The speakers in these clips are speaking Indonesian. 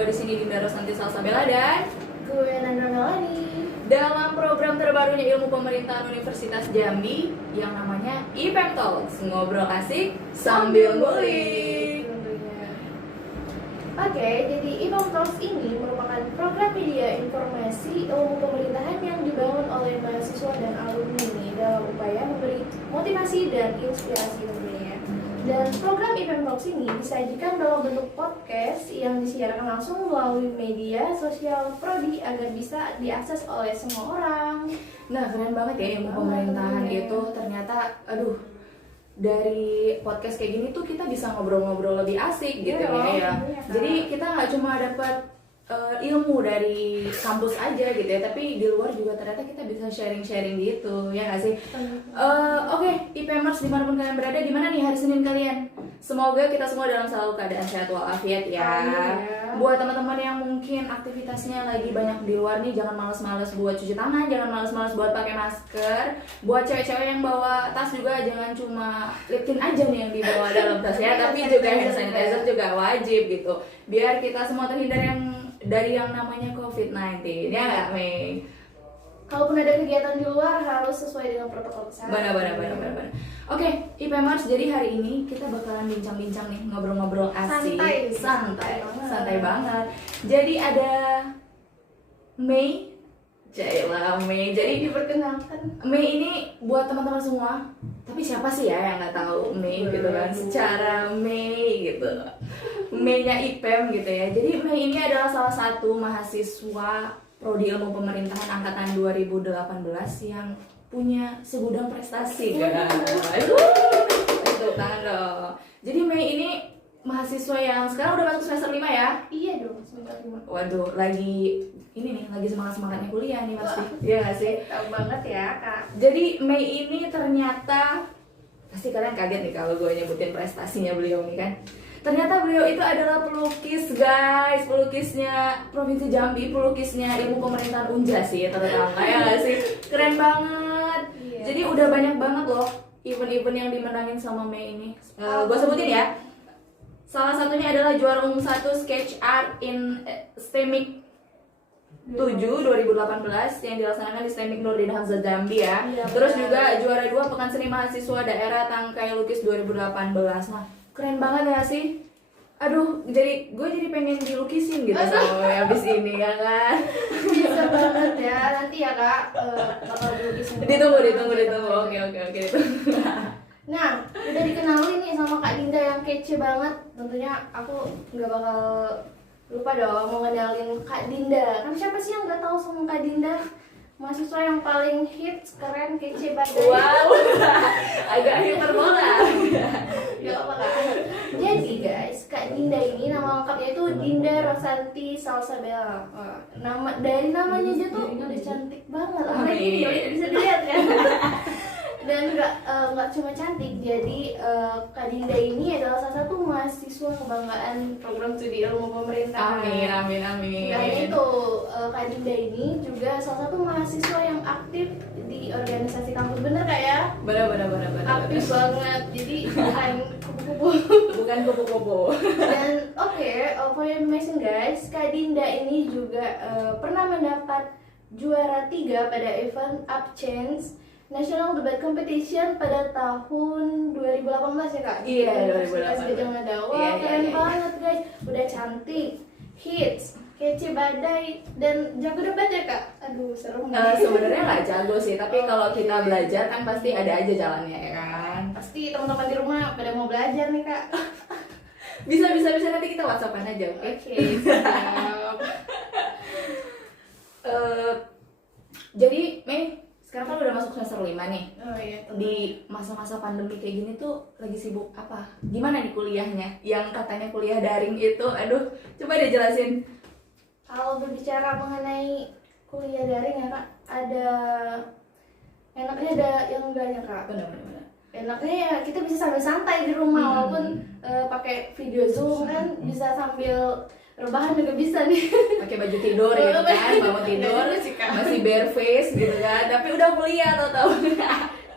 gue di sini Dinda Rosanti Salsabella dan Gue Nanda Melani. dalam program terbarunya Ilmu Pemerintahan Universitas Jambi yang namanya IPM Talks, ngobrol asik sambil ngulik. Oke, jadi IPM Talks ini merupakan program media informasi ilmu pemerintahan yang dibangun oleh mahasiswa dan alumni dalam upaya memberi motivasi dan inspirasi tentunya. Dan program IPM Talks ini disajikan dalam bentuk podcast yang disiarkan langsung melalui media sosial Prodi agar bisa diakses oleh semua orang. Nah, keren banget ya ilmu pemerintahan itu ternyata, dari podcast kayak gini tuh kita bisa ngobrol-ngobrol lebih asik gitu ya. Jadi kita nggak cuma dapat ilmu dari kampus aja gitu ya, tapi di luar juga ternyata kita bisa sharing-sharing gitu, ya nggak sih? Oke, IPMers dimanapun kalian berada, di mana nih hari Senin kalian? Semoga kita semua dalam selalu keadaan sehat walafiat ya. Buat teman-teman yang mungkin aktivitasnya lagi banyak di luar nih, jangan males-males buat cuci tangan, jangan males-males buat pakai masker. Buat cewek-cewek yang bawa tas juga jangan cuma lip tint aja nih yang dibawa dalam tas ya, tapi juga hand sanitizer juga wajib gitu. Biar kita semua terhindar dari yang namanya COVID-19, ya nggak, Mei? Kalaupun ada kegiatan di luar harus sesuai dengan protokol kesehatan. Benar. Oke, IPMers, jadi hari ini kita bakalan bincang-bincang nih, ngobrol-ngobrol asik, santai banget. Jadi ada Mei, Jaila Mei. Jadi Diperkenalkan. Mei ini buat teman-teman semua. Tapi siapa sih ya yang nggak tahu Mei gitu kan? Secara Mei gitu, Mei-nya IPM gitu ya. Jadi Mei ini adalah salah satu mahasiswa Prodi Ilmu Pemerintahan angkatan 2018 yang punya segudang prestasi guys. Itu tangan dong. Jadi Mei ini mahasiswa yang sekarang udah masuk semester 5 ya? Iya dong, semester 5. Waduh, lagi semangat-semangatnya kuliah nih pasti. Iya nggak sih? Tahu banget ya, Kak. Jadi Mei ini ternyata, pasti kalian kaget nih kalau gue nyebutin prestasinya beliau nih kan. Ternyata beliau itu adalah pelukis guys, pelukisnya Provinsi Jambi, pelukisnya Ilmu Pemerintahan Unja sih terutama, ya nggak sih? Keren banget. Iya. Jadi udah banyak banget loh event-event yang dimenangin sama Mei ini. Gue sebutin ya. Salah satunya adalah juara umum 1 Sketch Art in STEMIC 7 2018 yang dilaksanakan di STEMIC Nurdin Hamzah Jambi ya. Iya, Terus benar. juga juara 2 Pekan Seni Mahasiswa Daerah Tangkai Lukis 2018. Nah, keren banget ya sih. Aduh, gue jadi pengen dilukisin gitu sama abis ini ya kan. Bisa banget ya, nanti ya Kak bakal dilukisin. Ditunggu. Oke. Nah, udah dikenalin nih sama Kak Dinda yang kece banget. Tentunya aku nggak bakal lupa dong mau ngenalin Kak Dinda. Kan siapa sih yang nggak tahu sama Kak Dinda? Mahasiswa yang paling hits, keren, kece banget. Wow, agak hiperbola. Gak apa Kak. Jadi guys, Kak Dinda ini nama lengkapnya itu Dinda Rosanti Salsabella. Dari namanya aja tuh udah cantik banget. Apalagi bisa dilihat kan. Dan nggak cuma cantik, jadi Kak Dinda ini adalah salah satu mahasiswa kebanggaan program studi ilmu pemerintahan. Amin. Nah itu Kak Dinda ini juga salah satu mahasiswa yang aktif di organisasi kampus, bener Kak ya? Benar. Aktif banget, jadi bukan kupu-kupu. Bukan kupu-kupu. Dan for your information guys, Kak Dinda ini juga pernah mendapat juara 3 pada event Up Change National Debat Competition pada tahun 2018 ya Kak? Iya, 2018. Gajah Mada. Wah, keren banget guys. Udah cantik, hits, kece badai, dan jago debat ya Kak? Aduh, serem banget. Sebenarnya nggak jago sih, tapi kalau kita belajar kan pasti ada aja jalannya ya kan. Pasti teman-teman di rumah pada mau belajar nih Kak. Bisa nanti kita WhatsAppan aja, oke? Oke, siap. Jadi Mei, sekarang kan udah masuk semester 5 nih. Oh iya. Di masa-masa pandemi kayak gini tuh lagi sibuk apa? Gimana nih kuliahnya? Yang katanya kuliah daring itu, aduh, coba deh jelasin. Kalau berbicara mengenai kuliah daring ya Kak, ada enaknya ada yang enggaknya Kak. Benar. Enaknya ya kita bisa sambil santai di rumah, walaupun pakai video Zoom kan bisa sambil rebahan juga bisa nih. Pakai baju tidur gitu kan, bangun tidur masih bare face gitu kan, tapi udah kuliah tau.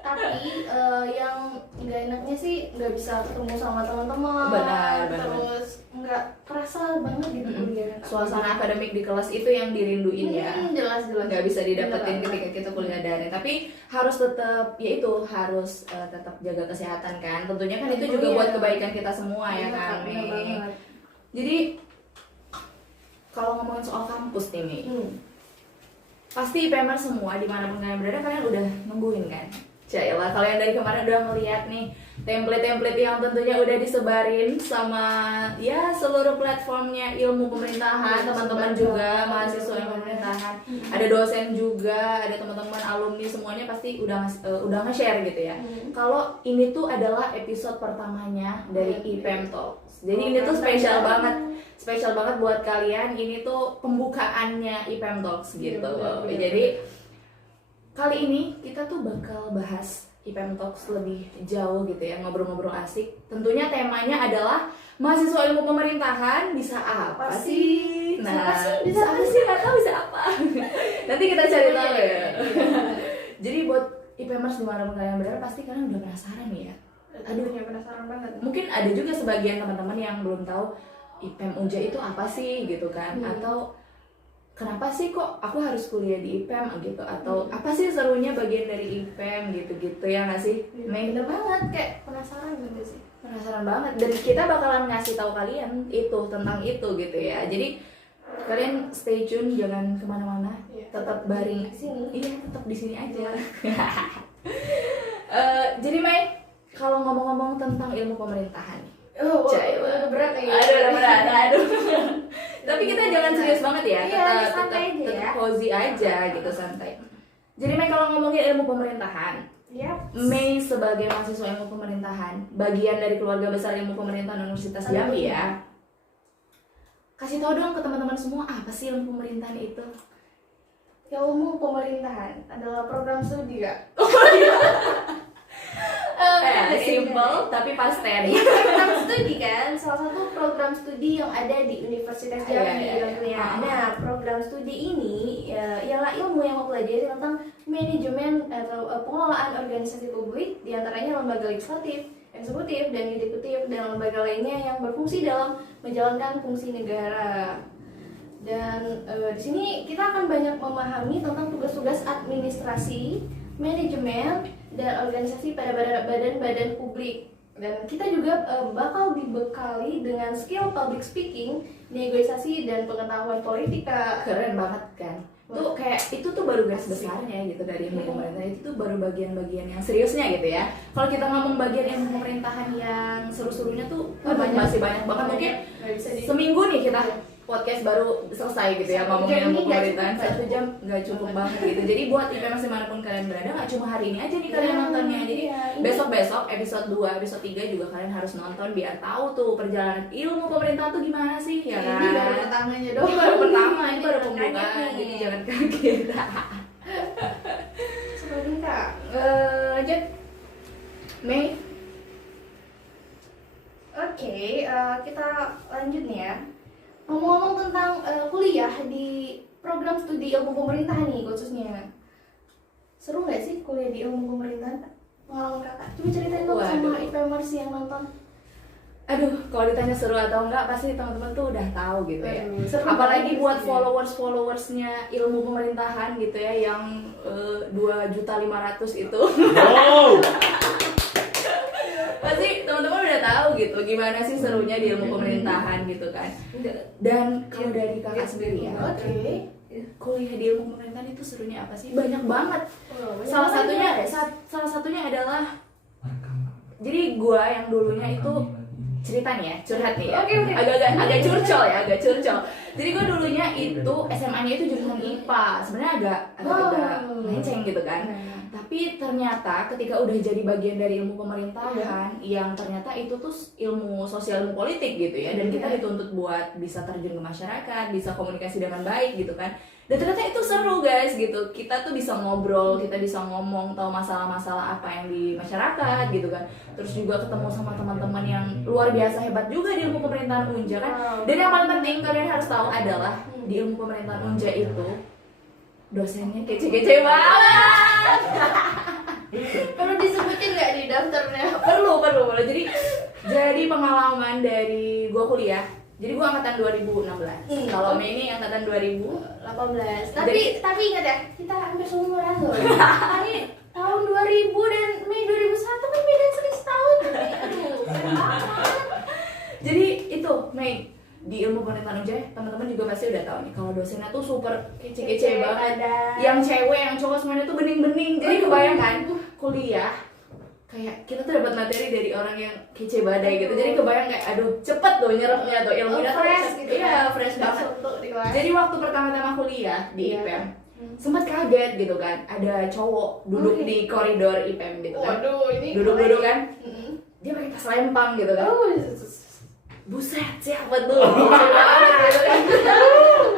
Tapi yang nggak enaknya sih nggak bisa ketemu sama teman-teman. Benar. Terus nggak kerasa banget gitu kuliah. Suasana akademik di kelas itu yang dirinduin ya. Jelas. Nggak bisa didapetin Bener. ketika kita kuliah daring. Tapi harus tetap, harus tetap jaga kesehatan kan. Tentunya kan itu juga buat kebaikan kita semua ya kan. Bener banget. Jadi kalau ngomongin soal kampus nih, Mi, pasti IPMer semua dimanapun kalian berada, kalian udah nungguin kan? Cailah, kalian dari kemarin udah ngeliat nih template-template yang tentunya udah disebarin sama ya seluruh platformnya ilmu pemerintahan, teman-teman juga mahasiswa ilmu pemerintahan, ada dosen juga, ada teman-teman alumni, semuanya pasti udah nge-share gitu ya. Kalau ini tuh adalah episode pertamanya dari IPM Talks. Jadi ini tuh spesial banget buat kalian. Ini tuh pembukaannya IPM Talks gitu. Jadi kali ini kita tuh bakal bahas IPM Talks lebih jauh gitu ya, ngobrol-ngobrol asik. Tentunya temanya adalah mahasiswa ilmu pemerintahan bisa apa sih? Bisa apa sih? Nggak tahu bisa apa. Nanti kita cari tahu ya. Jadi buat IPMers dimanapun kalian berada, pasti kalian udah penasaran nih ya. Aduh, ya penasaran banget. Mungkin ada juga sebagian teman-teman yang belum tahu IPM Unja itu apa sih gitu kan, atau kenapa sih kok aku harus kuliah di IPM gitu, atau apa sih serunya bagian dari IPM gitu-gitu ya nggak sih? Bener banget, kayak penasaran gitu sih. Penasaran banget. Dan kita bakalan ngasih tahu kalian itu tentang itu gitu ya. Jadi kalian stay tune, jangan kemana-mana, tetap baring di sini. Iya, tetap di sini aja. Jadi Mai, kalau ngomong-ngomong tentang ilmu pemerintahan, udah berat ya. Aduh. Tapi kita jangan serius banget ya, santai aja ya. tetap cozy aja gitu, santai. Jadi Mei, kalau ngomongin ilmu pemerintahan, Mei sebagai mahasiswa ilmu pemerintahan, bagian dari keluarga besar ilmu pemerintahan Universitas Jambi ya, kasih tau dong ke teman-teman semua, apa sih ilmu pemerintahan itu? Ilmu pemerintahan adalah program studi ya. Simple tapi pasten. Program studi kan, salah satu program studi yang ada di Universitas Jambi tentunya. Nah, program studi ini ialah ilmu yang mempelajari tentang manajemen atau pengelolaan organisasi publik, diantaranya lembaga legislatif, eksekutif, dan yudikatif, dan lembaga lainnya yang berfungsi dalam menjalankan fungsi negara. Dan di sini kita akan banyak memahami tentang tugas-tugas administrasi, manajemen, dan organisasi pada badan-badan publik. Dan kita juga bakal dibekali dengan skill public speaking, negosiasi, dan pengetahuan politika. Keren banget kan? Tuh kayak itu tuh baru garis besarnya gitu dari ilmu pemerintahan. Itu tuh baru bagian-bagian yang seriusnya gitu ya. Kalau kita ngomong bagian ilmu pemerintahan yang seru-serunya tuh masih banyak banget. Mungkin seminggu nih kita podcast baru selesai gitu ya ngomongin ilmu pemerintahan, 1 jam nggak cukup banget gitu. Jadi buat IPMers dimanapun kalian berada, nggak cuma hari ini aja nih kalian nontonnya. Jadi besok-besok episode 2, episode 3 juga kalian harus nonton biar tahu tuh perjalanan ilmu pemerintahan tuh gimana sih ya kan. Ini baru pertamanya dong. Ini baru pertama, ini baru pembukaan, jadi jangan kaget. Sebelum Kak, Lanjut Mei. Oke, kita lanjut nih ya. Ngomong-ngomong tentang kuliah di program studi ilmu pemerintahan nih khususnya, seru nggak sih kuliah di ilmu pemerintahan? Pengalaman kakak, coba ceritain dong sama IPMers yang nonton. Aduh, kalau ditanya seru atau enggak, pasti teman-teman tuh udah tahu gitu ya. Apalagi banget buat sih. followersnya ilmu pemerintahan gitu ya, yang 2.500.000 itu. Wow. Pasti teman-teman udah tahu gitu gimana sih serunya di ilmu pemerintahan gitu kan. Dan kalau dari kakak sendiri ya, kuliah di ilmu pemerintahan itu serunya apa sih? Banyak banget. Salah satunya adalah, jadi gua yang dulunya itu cerita nih ya, curhat nih ya. Agak curcol ya, agak curcol. Jadi gue dulunya itu SMA-nya itu jurusan IPA. Sebenarnya agak lenceng gitu kan. Tapi ternyata ketika udah jadi bagian dari ilmu pemerintahan, yang ternyata itu tuh ilmu sosial, ilmu politik gitu ya, dan kita dituntut buat bisa terjun ke masyarakat, bisa komunikasi dengan baik gitu kan. Dan ternyata itu seru guys gitu. Kita tuh bisa ngobrol, kita bisa ngomong, tahu masalah-masalah apa yang di masyarakat gitu kan. Terus juga ketemu sama teman-teman yang luar biasa hebat juga di ilmu pemerintahan Unja kan. Dan yang paling penting kalian harus tahu adalah di ilmu pemerintahan Unja itu dosennya kece-kece banget. Perlu disebutin nggak di daftarnya? perlu. Jadi pengalaman dari gua kuliah. Jadi gua angkatan 2016. Kalau Mei ini angkatan 2018. 18. Tapi ingat ya, kita hampir seumuran loh. Ini tahun 2000 dan Mei 2001 kan beda setahun. Aduh, keren banget. Jadi itu Mei di ilmu pemerintahan UJ, teman-teman juga pasti udah tahu nih kalau dosennya tuh super kece-kece banget. Yang cewek, yang cowok semuanya tuh bening-bening. Jadi kebayangkan kuliah kayak kita tuh dapat materi dari orang yang kece badai gitu. Jadi kebayang kayak aduh cepet tuh nyerapnya tuh ilmunya tuh fresh gitu. Iya, fresh banget. Jadi waktu pertama-tama kuliah di IPM sempat kaget gitu kan, ada cowok duduk di koridor IPM gitu kan. Waduh, ini Duduk-duduk kan. Dia pakai tas lempang gitu kan. Buset, siapa tuh?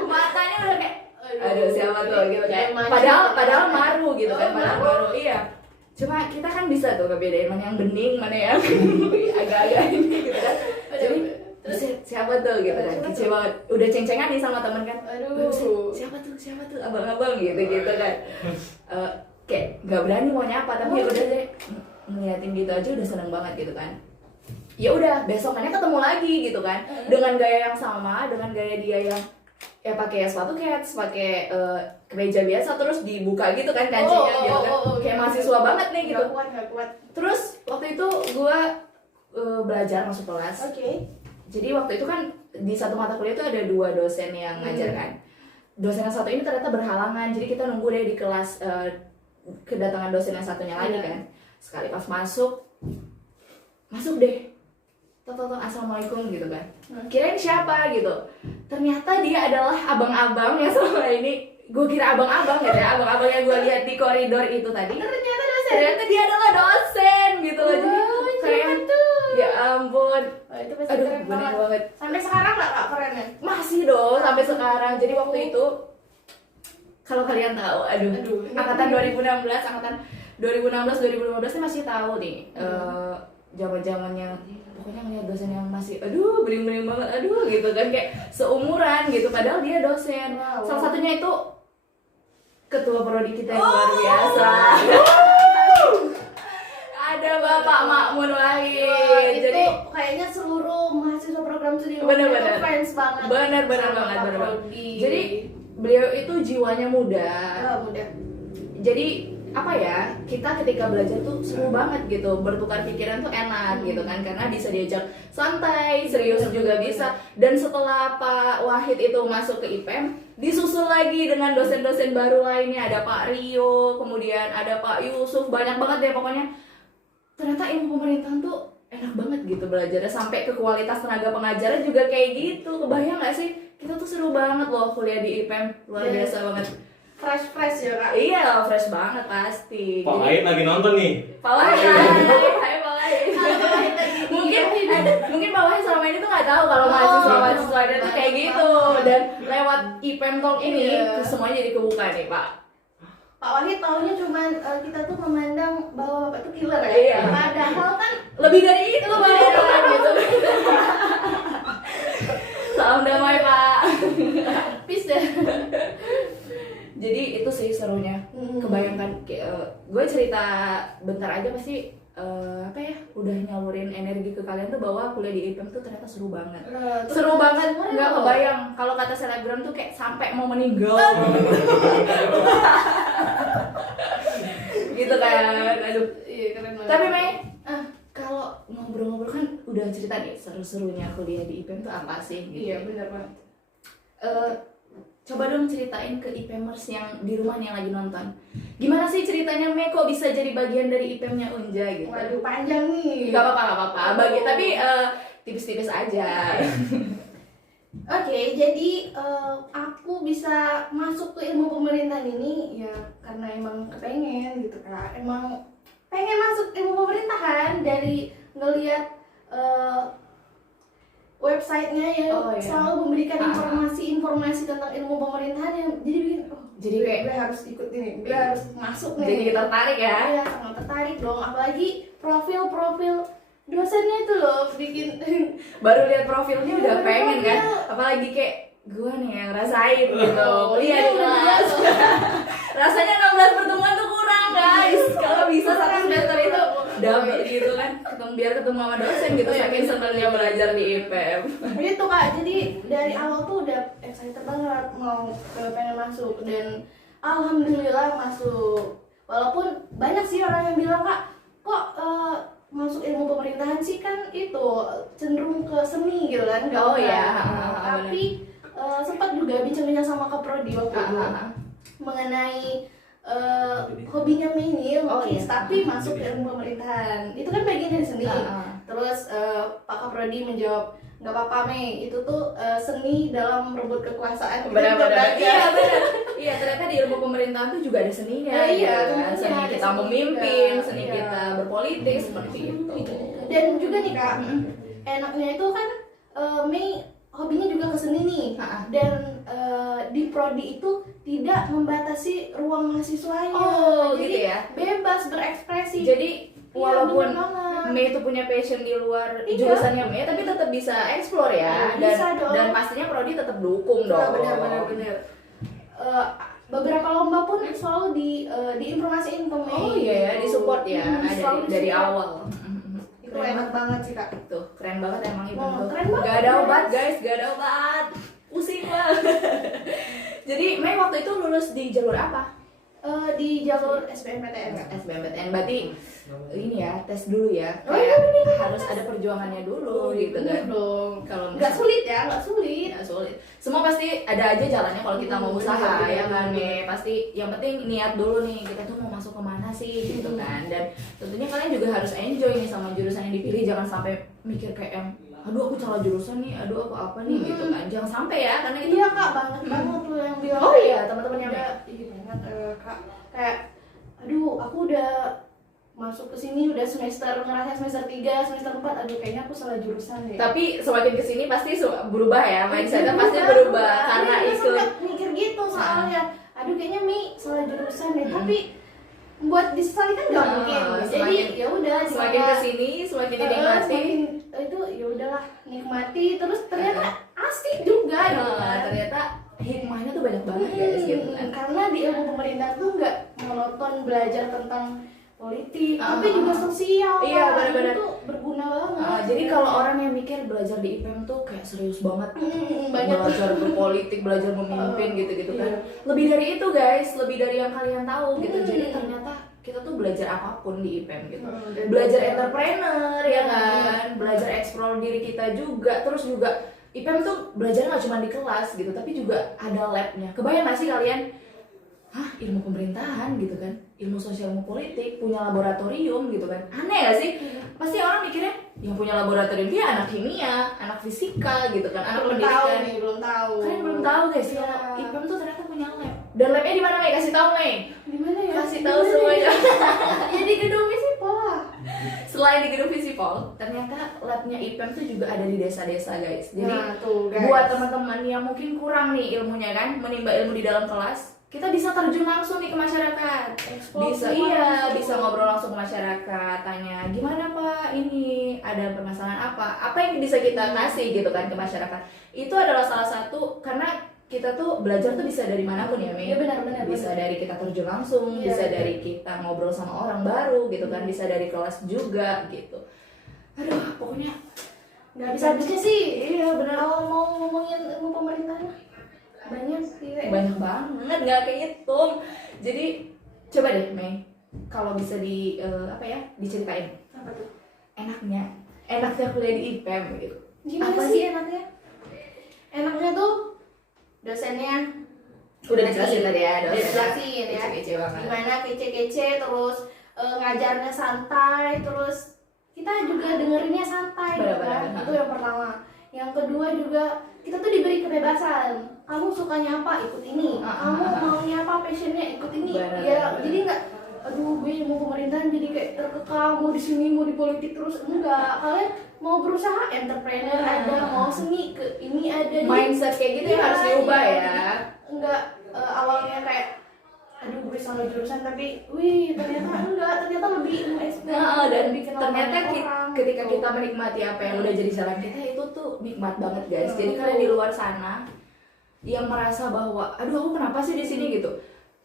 Matanya udah kayak aduh siapa tuh gitu kan. Padahal maru gitu kan, padahal maru. Iya. Cuma kita kan bisa tuh ngebedain mana yang bening, mana yang agak-agak ini gitu kan. Jadi buset, siapa tuh gitu kan. Kece banget. Udah ceng-cengan nih sama temen kan. Buset, siapa tuh abang-abang gitu kan. Kayak nggak berani mau nyapa tapi ya udah deh ngeliatin gitu aja udah seneng banget gitu kan. Ya udah besokannya ketemu lagi gitu kan dengan gaya yang sama, dengan gaya dia yang ya pakai sepatu cats, pakai kemeja biasa terus dibuka gitu kan kancingnya gitu kan kayak mahasiswa banget nih gitu. Gak kuat. Terus waktu itu gue belajar masuk kelas. Jadi waktu itu kan di satu mata kuliah itu ada 2 dosen yang ngajar kan. Dosen yang satu ini ternyata berhalangan, jadi kita nunggu deh di kelas kedatangan dosen yang satunya lagi kan. Sekali pas masuk deh. Tok, assalamualaikum gitu kan. Kirain siapa gitu. Ternyata dia adalah abang-abang yang selama ini gue kira abang-abang gitu ya. Abang-abang yang gue lihat di koridor itu tadi. Ternyata dia adalah dosen gitu loh. Jadi kayak ya ampun. Itu pasti Aduh, keren bener banget. Sampai sekarang nggak kak kerennya? Masih dong sampai sekarang. Jadi waktu itu kalau kalian tahu, angkatan 2016 2015 masih tahu nih. Zaman-zamannya pokoknya ngeliat dosen yang masih bening-bening banget gitu kan kayak seumuran gitu padahal dia dosen. Salah satunya itu ketua prodi kita yang luar biasa. Ada Bapak Makmun Wahid. Jadi kayaknya seluruh mahasiswa program studi benar fans banget. Benar banget. Jadi beliau itu jiwanya muda. Jadi apa ya, kita ketika belajar tuh seru banget gitu, bertukar pikiran tuh enak gitu kan, karena bisa diajak santai, serius juga bisa. Dan setelah Pak Wahid itu masuk ke IPM, disusul lagi dengan dosen-dosen baru lainnya, ada Pak Rio, kemudian ada Pak Yusuf, banyak banget deh pokoknya. Ternyata ilmu pemerintahan tuh enak banget gitu belajarnya, sampai ke kualitas tenaga pengajaran juga kayak gitu. Kebayang gak sih? Kita tuh seru banget loh kuliah di IPM, luar biasa banget. Fresh ya kak? Iya, fresh banget pasti. Pak Wahid lagi nonton nih. Pak Wahid, hai Pak Wahid. Mungkin Pak Wahid selama ini tuh nggak tahu kalau mahasiswa ada tuh kayak gitu. Dan lewat IPM Talk ini semuanya jadi kebuka nih Pak. Pak Wahid taunya cuman kita tuh memandang bahwa Bapak tuh killer ya. Iya. Padahal kan lebih dari itu Pak gitu. Salam damai Pak. Peace deh. Jadi itu sih serunya. Kebayangkan gue cerita bentar aja pasti udah nyalurin energi ke kalian tuh bahwa kuliah di IPM tuh ternyata seru banget. Seru banget, nggak kebayang. Kalau kata selebgram tuh kayak sampai mau meninggal. Gitu kan. Aduh. Iya, keren banget. Tapi Mei, kalau ngobrol-ngobrol kan udah cerita nih seru-serunya kuliah di IPM tuh apa sih gitu. Iya, benar banget. Coba dong ceritain ke IPMers yang di rumah nih yang lagi nonton. Gimana sih ceritanya Mei kok bisa jadi bagian dari IPM-nya Unja gitu? Waduh, panjang nih. Gak apa-apa. Tapi tipis-tipis aja. Oke, jadi aku bisa masuk ke ilmu pemerintahan ini ya karena emang kepengen gitu kak. Emang pengen masuk ilmu pemerintahan dari ngelihat websitenya yang selalu memberikan informasi tentang ilmu pemerintahan yang jadi bikin jadi kayak gue harus ikut ini, gue harus masuk nih. Jadi kita tertarik ya? Iya, sangat tertarik dong. Apalagi profil dosennya itu loh bikin baru lihat profilnya udah pengen kan? Apalagi kayak gue nih yang rasain gitu. Iya di kelas. Rasanya 16 pertemuan tuh kurang guys, kalau bisa satu semester itu double gitu kan, biar ketemu sama dosen gitu, saking senangnya belajar di IPM. Gitu Kak, jadi dari awal tuh udah excited banget mau pengen masuk, dan alhamdulillah masuk. Walaupun banyak sih orang yang bilang, Kak, kok masuk ilmu pemerintahan sih, kan itu cenderung ke seni gitu kan. Oh iya, tapi sempat juga bincang-bincang sama Kaprodi waktu itu mengenai hobinya Mei ini lukis, tapi masuk ke ilmu pemerintahan. Itu kan bagian dari seni. Terus Pak Kaprodi menjawab, nggak apa-apa Mei, itu tuh seni dalam merebut kekuasaan. Benar-benar. Iya, ternyata di ilmu pemerintahan tuh juga ada seninya. Iya, kan? Seni ada kita seni memimpin, juga. seni Iya. kita berpolitik seperti itu. Dan juga nih Kak, enaknya itu kan Mei hobinya juga ke seni nih. Dan di prodi itu tidak membatasi ruang mahasiswanya. Oh, jadi gitu ya. bebas berekspresi. Jadi Iya, walaupun bener banget. Mei itu punya passion di luar Iya. jurusannya Mei, tapi tetap bisa explore ya. Bisa dong. Dan pastinya prodi tetap dukung dong. Benar. Beberapa lomba pun selalu diinformasiin ke Mei. Oh iya ya, disupport ya selalu dari disupport. awal. Itu enak banget sih Kak. Tuh, keren banget emang itu. Oh, keren banget, Gak ada guys. obat guys, gak ada obat. Pusing banget. Jadi Mei waktu itu lulus di jalur apa? Di jalur SBMPTN. SBMPTN, berarti ini ya, tes dulu ya. Oh, Kayak iya, bener, harus ada perjuangannya dulu gitu kan. dong. Kalau Nggak sulit ya, nggak sulit. Nggak sulit. Semua pasti ada aja jalannya kalau kita mau usaha Bener. ya kan, Mei. Pasti yang penting niat dulu nih, kita tuh mau masuk kemana sih gitu kan. Dan tentunya kalian juga harus enjoy nih sama jurusan yang dipilih, jangan sampai mikir kayak aduh aku salah jurusan nih, aduh aku apa nih gitu kan. Jangan sampai ya, karena itu Iya Kak, banget tuh yang bilang. Oh iya, teman-teman yang udah banget Kak. Kayak aduh, aku udah masuk ke sini udah ngerasa semester 3, semester 4, aduh kayaknya aku salah jurusan deh. tapi semakin kesini pasti berubah ya, mindsetnya pasti berubah karena Aku iklim. sempat mikir gitu soalnya. Aduh kayaknya Mi salah jurusan deh, tapi buat disesali kan nggak mungkin. Jadi ya udah, semakin kesini semakin dinikmati. Itu ya udahlah, nikmati, terus ternyata asik juga gitu kan. Ternyata hikmahnya tuh banyak banget guys gitu kan. Karena di ilmu pemerintahan tuh nggak monoton belajar tentang politik, tapi juga sosial. Iya, Kak. benar-benar. Itu berguna banget. Jadi kalau orang yang mikir belajar di IPM tuh kayak serius banget, banyak belajar berpolitik, belajar memimpin gitu-gitu kan. Lebih dari itu guys, lebih dari yang kalian tahu gitu. Jadi ternyata kita tuh belajar apapun di IPM gitu. Belajar entrepreneur ya kan, belajar explore diri kita juga. Terus juga IPM tuh belajarnya nggak cuma di kelas gitu, tapi juga ada labnya. Kebayang nggak sih kalian? Hah, ilmu pemerintahan gitu kan, ilmu sosial, ilmu politik, punya laboratorium gitu kan. Aneh gak sih? Pasti orang mikirnya yang punya laboratorium dia anak kimia, anak fisika gitu kan, anak pendidikan. Belum tahu. Kalian belum tahu guys, Iya. kalau IPM tuh ternyata punya lab. Dan labnya di mana, Mei? Kasih tahu, Mei. Di mana ya? Kasih tahu semuanya. Ya di gedung Visipol lah. Selain di gedung Visipol, ternyata labnya IPM tuh juga ada di desa-desa guys. Jadi Nah, tuh, guys. buat teman-teman yang mungkin kurang nih ilmunya kan, menimba ilmu di dalam kelas, kita bisa terjun langsung nih ke masyarakat. Bisa bisa ngobrol langsung ke masyarakat, tanya gimana Pak, ini ada permasalahan apa yang bisa kita kasih gitu kan ke masyarakat. Itu adalah salah satu, karena kita tuh belajar tuh bisa dari manapun ya, Mei. Iya, benar. Bisa dari kita terjun langsung, Iya, bisa benar. dari kita ngobrol sama orang baru gitu kan, bisa dari kelas juga gitu. Aduh, pokoknya Nggak bisa habisnya sih. iya benar. Kalau mau ngomongin ilmu pemerintahan banyak sih. Banyak banget, nggak kehitung. Jadi coba deh Mei, kalau bisa diceritain Apa tuh? enaknya kuliah di IPM gitu. Gimana Apa sih enaknya? Enaknya tuh dosennya Udah dijelasin tadi ya, dosen. dijelasin ya. Kece-kece banget. Gimana kece-kece, terus ngajarnya santai, terus kita juga dengerinnya santai gitu kan. Benar-benar. Itu yang pertama. Yang kedua juga kita tuh diberi kebebasan. Kamu sukanya apa, ikut ini. Kamu maunya apa, passionnya ikut ini. Benar, Ya, benar. jadi nggak aduh gue mau pemerintahan jadi kayak terkekang, mau di sini mau di politik terus. Enggak, kalian mau berusaha entrepreneur ada, mau seni ke ini ada. Jadi, Mindset kayak gitu yang harus diubah ya. enggak awalnya kayak aduh gue salah jurusan, tapi wih ternyata lebih Nah, dan lebih kenal ternyata banyak orang, ketika gitu. kita menikmati apa yang udah jadi jalan kita, itu tuh nikmat banget guys. Jadi Betul. kalian di luar sana yang merasa bahwa aduh aku kenapa sih di sini gitu,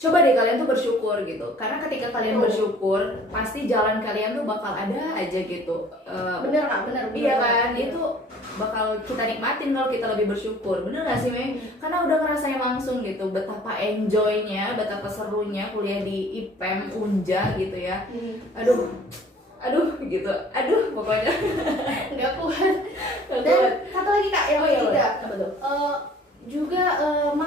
coba deh kalian tuh bersyukur gitu, karena ketika kalian Oh. bersyukur pasti jalan kalian tuh bakal ada aja gitu. Bener Kak, bener. Iya kan, itu bakal kita nikmatin kalau kita lebih bersyukur, bener gak sih Mei? Karena udah ngerasain langsung gitu betapa enjoynya, betapa serunya kuliah di IPEM Unja gitu ya. Aduh gitu, pokoknya Nggak kuat. Dan satu lagi Kak, yang ketiga, apa tuh? juga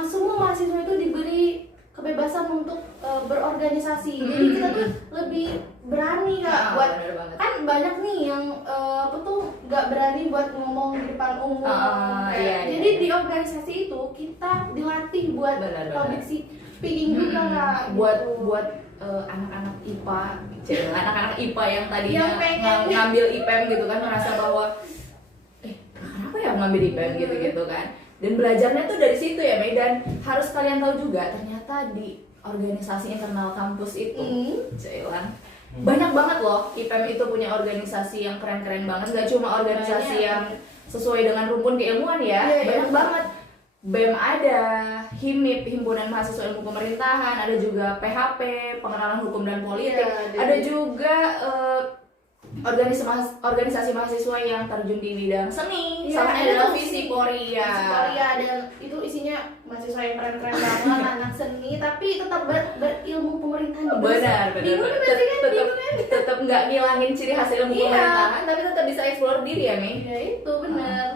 semua mahasiswa itu diberi kebebasan untuk berorganisasi. Jadi kita tuh lebih berani Kak buat, bener banget. kan banyak nih yang apa tuh nggak berani buat ngomong di depan umum. Iya, Jadi iya. di organisasi itu kita dilatih buat Benar. public speaking juga Kak. buat gitu. buat anak-anak IPA, anak-anak IPA yang tadinya Yang pengen. ngambil IPM gitu kan, merasa bahwa kenapa ya ngambil IPM gitu kan, dan belajarnya tuh dari situ ya Mei. Dan harus kalian tahu juga ternyata di organisasi internal kampus itu Cailan banyak banget loh. IPM itu punya organisasi yang keren-keren banget, gak cuma organisasi Banyak. yang sesuai dengan rumpun keilmuan ya. Iya, Banyak iya. banget. BEM ada, HIMIP, Himpunan Mahasiswa Ilmu Pemerintahan, ada juga PHP, Pengenalan Hukum dan Politik, Iya, ada juga organisasi mahasiswa yang terjun di bidang seni, Iya, salah ada adalah tuh Visipori ya. Korea, dan itu isinya mahasiswa yang keren-keren banget, anak seni, tapi tetap berilmu pemerintahan juga. Benar. Bingung kan sih kan? Bingung kan? Tetap nggak ngilangin ciri khas ilmu Iya. pemerintahan, tapi tetap bisa explore diri ya Mei. Ya itu benar.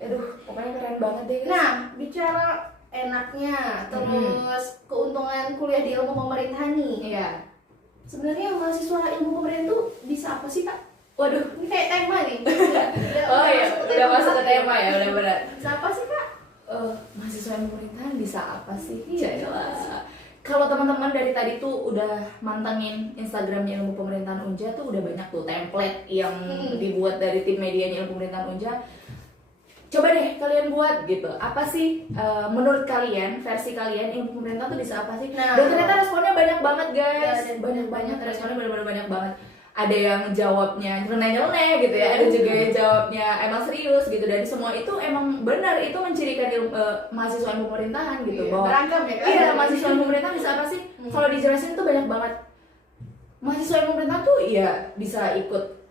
Aduh, pokoknya keren banget deh guys. Nah, bicara enaknya, terus keuntungan kuliah di ilmu pemerintahan nih. Iya. Sebenarnya mahasiswa ilmu pemerintahan tuh bisa apa sih Kak? Waduh. Ini kayak tema nih. Oh iya, udah masuk ke tema ya, udah benar. Bisa apa sih Kak? Mahasiswa ilmu pemerintahan bisa apa sih? Iya, Cailan. Kalau teman-teman dari tadi tuh udah mantengin Instagramnya Ilmu Pemerintahan Unja tuh udah banyak tuh template yang dibuat dari tim medianya Ilmu Pemerintahan Unja. Coba deh kalian buat gitu. Apa sih menurut kalian, versi kalian ilmu pemerintahan tuh bisa apa sih? Nah, Dan ternyata responnya banyak banget guys. Ya, banyak responnya benar-benar banyak banget. Ada yang jawabnya nyeleneh gitu ya, ada juga yang jawabnya emang serius gitu. Dan semua itu emang benar, itu mencirikan mahasiswa ilmu pemerintahan gitu. Iya, Bahwa beragam ya Kak? iya, mahasiswa ilmu pemerintahan bisa apa sih? Kalau dijelasin tuh banyak banget. Mahasiswa ilmu pemerintahan tuh ya bisa ikut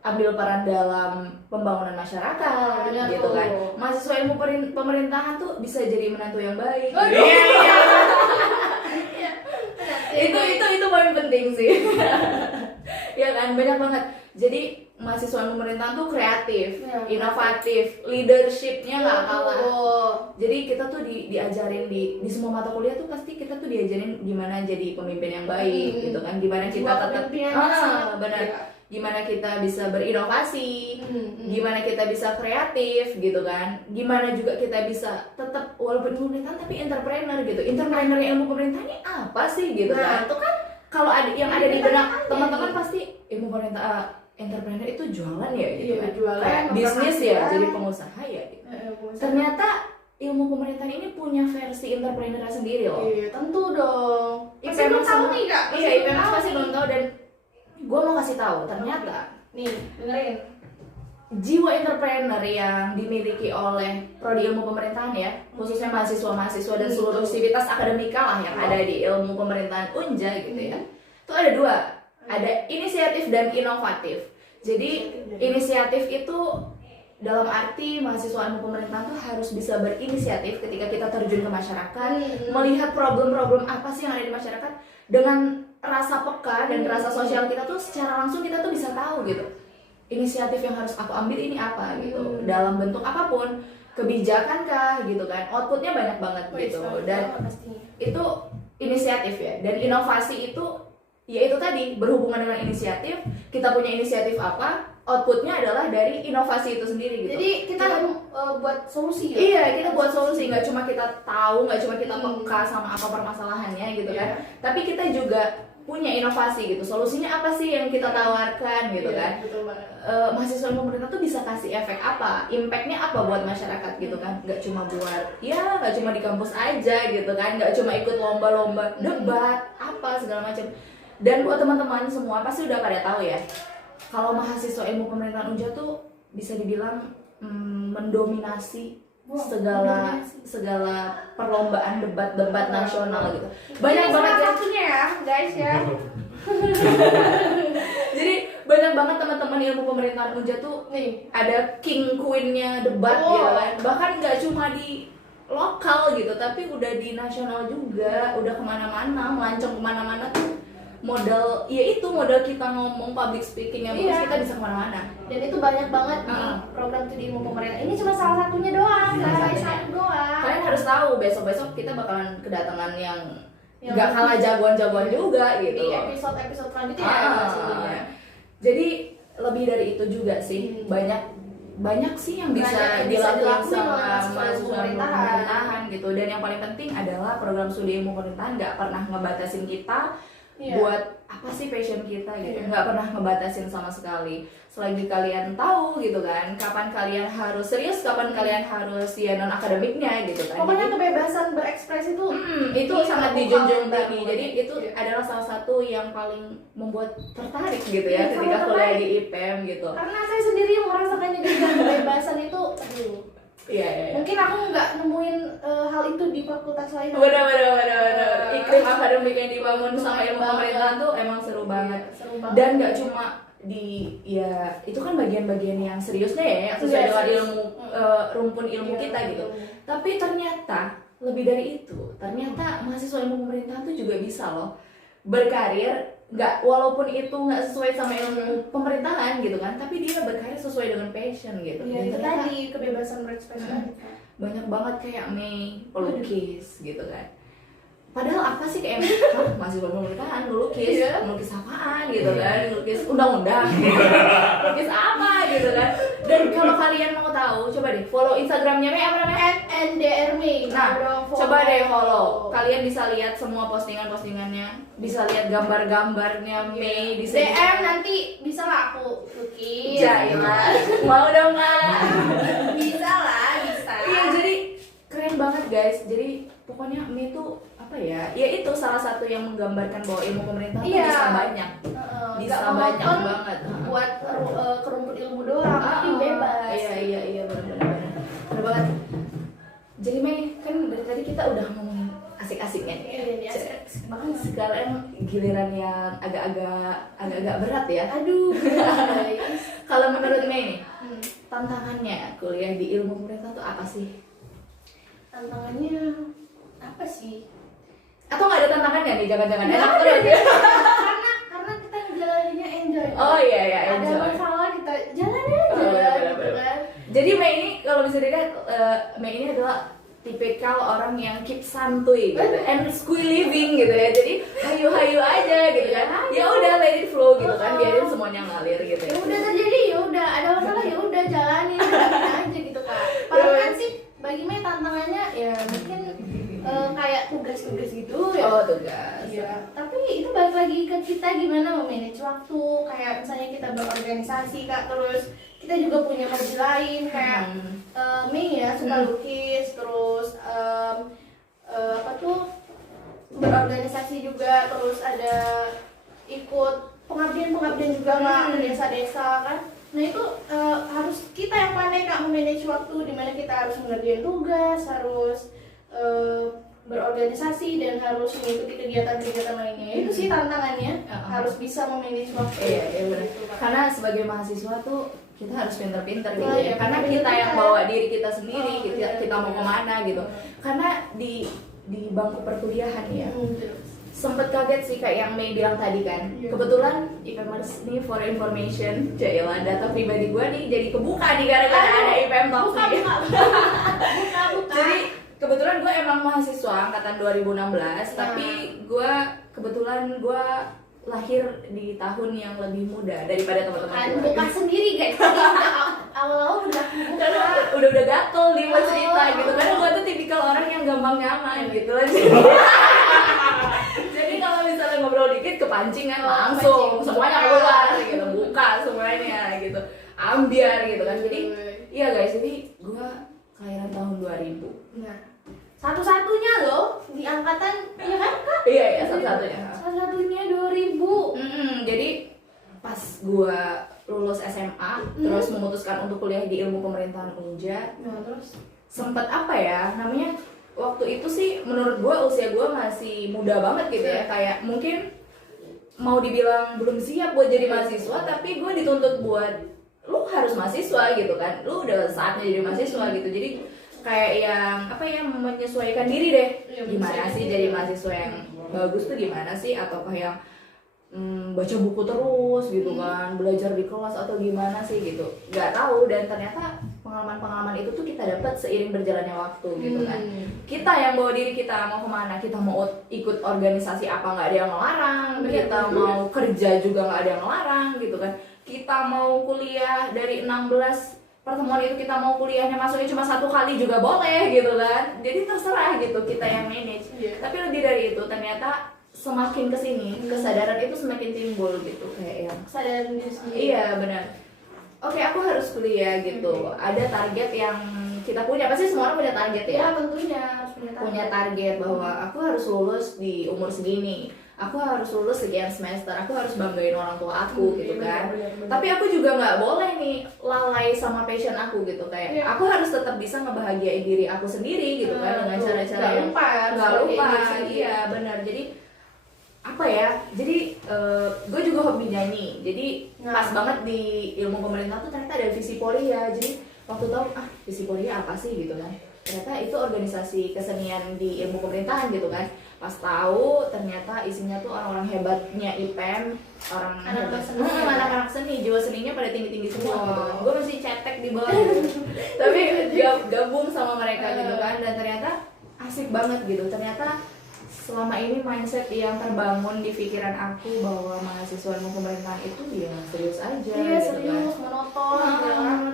ambil peran dalam pembangunan masyarakat Benar gitu tuh. kan. Mahasiswa ilmu pemerintahan tuh bisa jadi menantu yang baik. Aduh. Iya. Iya. Itu paling penting sih. Ya kan, banyak banget. Jadi mahasiswa ilmu pemerintahan tuh kreatif, Ya, inovatif, leadershipnya nggak kalah. Oh. Jadi kita tuh diajarin di semua mata kuliah tuh pasti kita tuh diajarin gimana jadi pemimpin yang baik gitu kan, gimana kita Jiwa tetap kepemimpinan sangat benar, ya. gimana kita bisa berinovasi, gimana kita bisa kreatif gitu kan, gimana juga kita bisa tetap walaupun ilmu pemerintahan tapi entrepreneur gitu. Entrepreneur ilmu pemerintahan ini apa sih gitu kan? Nah, itu kan Kalau ada yang ada di benak Iya, teman-teman nih. pasti ilmu pemerintahan entrepreneur itu jualan ya gitu Iya, kan, jualan, kayak bisnis ya, penghasilan. jadi pengusaha ya gitu. Ternyata ilmu pemerintahan ini punya versi entrepreneur sendiri loh. Iya, tentu dong. Pasti IPM belum tahu sama- nih Kak. Iya, IPM pasti belum tahu, dan gue mau kasih tahu ternyata Nih, dengerin. jiwa entrepreneur yang dimiliki oleh prodi ilmu pemerintahan ya, khususnya mahasiswa-mahasiswa dan seluruh sivitas akademika lah yang ada di ilmu pemerintahan Unja gitu ya. Itu ada dua, ada inisiatif dan inovatif. Jadi inisiatif itu dalam arti mahasiswa ilmu pemerintahan tuh harus bisa berinisiatif ketika kita terjun ke masyarakat, melihat problem-problem apa sih yang ada di masyarakat, dengan rasa peka dan rasa sosial kita tuh secara langsung kita tuh bisa tahu gitu. Inisiatif yang harus aku ambil ini apa gitu, dalam bentuk apapun, kebijakan kah gitu kan, outputnya banyak banget gitu. Dan itu inisiatif ya, dan inovasi itu ya itu tadi berhubungan dengan inisiatif. Kita punya inisiatif apa, outputnya adalah dari inovasi itu sendiri gitu. Jadi kita buat solusi ya. Iya, kita buat solusi, nggak cuma kita tahu, nggak cuma kita peka sama apa permasalahannya gitu kan, tapi kita juga punya inovasi gitu. Solusinya apa sih yang kita tawarkan gitu kan. Betul banget. Mahasiswa ilmu pemerintahan tuh bisa kasih efek apa, impactnya apa buat masyarakat gitu kan. Nggak cuma buat, ya nggak cuma di kampus aja gitu kan, nggak cuma ikut lomba-lomba debat apa segala macam. Dan buat teman-teman semua pasti udah pada tahu ya, kalau mahasiswa ilmu pemerintahan Unja tuh bisa dibilang mendominasi segala perlombaan debat nasional gitu. Banyak Ini banget salah ya. satunya ya guys ya. Jadi banyak banget teman-teman ilmu pemerintahan Unja tuh Nih, ada king queennya debat gitu kan. Bahkan nggak cuma di lokal gitu, tapi udah di nasional juga, udah kemana-mana, melancong kemana-mana tuh modal kita ngomong public speaking yang bagus, kita bisa kemana-mana. dan itu banyak banget nih program studi ilmu pemerintahan. Ini cuma salah satunya doang, satu doang. Kalian harus tahu besok-besok kita bakalan kedatangan yang nggak kalah jagoan-jagoan juga gitu. Di episode selanjutnya ya sebenarnya. Jadi lebih dari itu juga sih, banyak sih yang bisa dilakukan sama mahasiswa pemerintahan gitu. Dan yang paling penting adalah program studi ilmu pemerintahan nggak pernah ngebatasin kita buat apa sih passion kita gitu, nggak pernah ngebatasin sama sekali. Selagi kalian tahu gitu kan, kapan kalian harus serius, kapan kalian harus non akademiknya gitu kan. Pokoknya kebebasan berekspresi itu sangat dijunjung tinggi. Jadi itu adalah salah satu yang paling membuat tertarik gitu ya ketika kuliah di IPM gitu. Karena saya sendiri yang merasakannya juga kebebasan itu, Iya. Mungkin aku nggak nemuin hal itu di fakultas lain. Benar. Iklim akademik yang dibangun sama ilmu pemerintahan tuh emang seru banget. Dan nggak cuma itu kan bagian-bagian yang serius deh ya, yang sesuai dengan ilmu rumpun ilmu kita gitu. Tapi ternyata lebih dari itu, ternyata mahasiswa ilmu pemerintahan tuh juga bisa loh berkarir, walaupun itu nggak sesuai sama ilmu pemerintahan gitu kan, tapi dia berkarir sesuai dengan passion gitu. Iya, itu tadi kebebasan berekspresi. Banyak banget kayak Mei pelukis gitu kan. Padahal apa sih kayak mahasiswa pemerintahan melukis apaan gitu kan, melukis undang-undang, melukis apa gitu kan. Dan kalau kalian mau tahu, coba deh follow Instagramnya Mei, apa namanya? @ndrmei. Nah, coba deh follow. Kalian bisa lihat semua postingannya, bisa lihat gambar-gambarnya Mei di sini. DM nanti bisa lah aku lukis. Jailah, mau dong Kak. Bisa lah, bisa. Iya, jadi keren banget guys. Jadi pokoknya Mei tuh apa ya? Ya itu salah satu yang menggambarkan bahwa ilmu pemerintahan tuh bisa banyak. Bisa banyak banget. Buat kerumput ilmu doang, tapi bebas. Iya, benar banget. Jadi Mei, kan dari tadi kita udah ngomongin asik-asiknya nih. Iya, asik banget. Sekarang giliran yang agak berat ya. Aduh, guys. Kalau menurut Mei nih, tantangannya kuliah di ilmu pemerintahan tuh apa sih? Tantangannya apa sih? Atau nggak ada tantangannya nih, jangan-jangan Nggak enak ada. terus ya? Karena kita ngejalaninnya enjoy. Oh iya, Ada enjoy. masalah kita jalan aja gitu kan. Jadi Mei ini kalau bisa dilihat, Mei ini adalah tipikal orang yang keep santuy gitu, and squee living gitu ya. Jadi hayu-hayu aja gitu kan. Ya udah let it flow gitu kan, biarin semuanya ngalir gitu. Ya udah terjadi, ya udah ada masalah, ya udah jalanin aja gitu kan. Padahal kan sih bagi Mei tantangannya ya mungkin kayak tugas-tugas gitu ya. Oh, tugas. Iya. Tapi itu balik lagi ke kita gimana memanage waktu. Kayak misalnya kita berorganisasi Kak, terus kita juga punya hobi lain kayak Mei ya suka lukis, terus apa tuh berorganisasi juga, terus ada ikut pengabdian juga Kak ke desa-desa kan. Nah itu harus kita yang pandai Kak memanage waktu, dimana kita harus mengerjain tugas, harus berorganisasi dan harus mengikuti kegiatan-kegiatan lainnya. Itu sih tantangannya, harus bisa memanage waktu. Iya benar. Karena sebagai mahasiswa tuh kita harus pinter-pinter gitu ya. Karena pinter-pinter. kita yang bawa diri kita sendiri, kita mau benar. kemana gitu. Karena di bangku perkuliahan ya, sempet kaget sih kayak yang Mei bilang tadi kan. Kebetulan IPMers nih for information, jailah data pribadi gue nih jadi kebuka nih gara-gara ada IPM Talks nih. Buka. Jadi kebetulan gue emang mahasiswa angkatan 2016, tapi gue kebetulan gue lahir di tahun yang lebih muda daripada teman-teman gue. Buka sendiri guys. Awal-awal udah gatel nih mau cerita gitu. Karena gue tuh tipikal orang yang gampang nyaman gitu aja. Jadi kalau misalnya ngobrol dikit kepancing kan langsung semuanya keluar gitu, buka semuanya gitu, ambiar gitu kan. Jadi iya guys, jadi gue kelahiran tahun 2000. Nah, satu-satunya loh di angkatan, ya kan Kak? Iya satu-satunya. Satu-satunya 2000. Jadi pas gue lulus SMA, terus memutuskan untuk kuliah di ilmu pemerintahan Unja. Nah, terus Sempet apa ya namanya, waktu itu sih menurut gue usia gue masih muda banget gitu ya, kayak mungkin mau dibilang belum siap buat jadi mahasiswa, tapi gue dituntut buat lu harus mahasiswa gitu kan, lu udah saatnya jadi mahasiswa gitu. Jadi kayak yang apa ya, menyesuaikan diri deh, gimana sih jadi mahasiswa yang bagus tuh gimana sih, ataukah yang baca buku terus gitu kan, belajar di kelas atau gimana sih gitu, nggak tahu. Dan ternyata pengalaman-pengalaman itu tuh kita dapat seiring berjalannya waktu gitu kan. Kita yang bawa diri kita mau kemana, kita mau ikut organisasi apa nggak ada yang ngelarang, kita mau kerja juga nggak ada yang ngelarang gitu kan. Kita mau kuliah dari 16 pertemuan itu, kita mau kuliahnya masuknya cuma 1 kali juga boleh gitu kan. Jadi terserah gitu, kita yang manage. Tapi lebih dari itu, ternyata semakin kesini kesadaran itu semakin timbul gitu, kayak yang kesadaran diri sendiri. iya benar. Oke, aku harus kuliah gitu. Ada target yang kita punya, pasti semua orang punya target ya. Ya tentunya harus Punya target bahwa aku harus lulus di umur segini, aku harus lulus sekian semester, aku harus banggain orang tua aku gitu kan. Tapi aku juga nggak boleh nih lalai sama passion aku gitu, kayak aku harus tetap bisa ngebahagiain diri aku sendiri gitu kan, dengan cara-cara yang nggak lupa. Iya benar. Jadi apa ya, jadi gue juga hobi nyanyi, jadi pas banget di ilmu pemerintah tuh ternyata ada Visipolia. Jadi waktu tahu Visipolia apa sih gitu kan, ternyata itu organisasi kesenian di ilmu pemerintahan gitu kan. Pas tahu ternyata isinya tuh orang-orang hebatnya IPM, anak-anak seni, jiwa seninya pada tinggi-tinggi semua gitu kan. Gue masih cetek di bawah gitu. Tapi gabung sama mereka gitu kan, dan ternyata asik banget gitu. Ternyata selama ini mindset yang terbangun di pikiran aku bahwa mahasiswa ilmu pemerintahan itu ya serius aja, gitu serius, kan. monoton,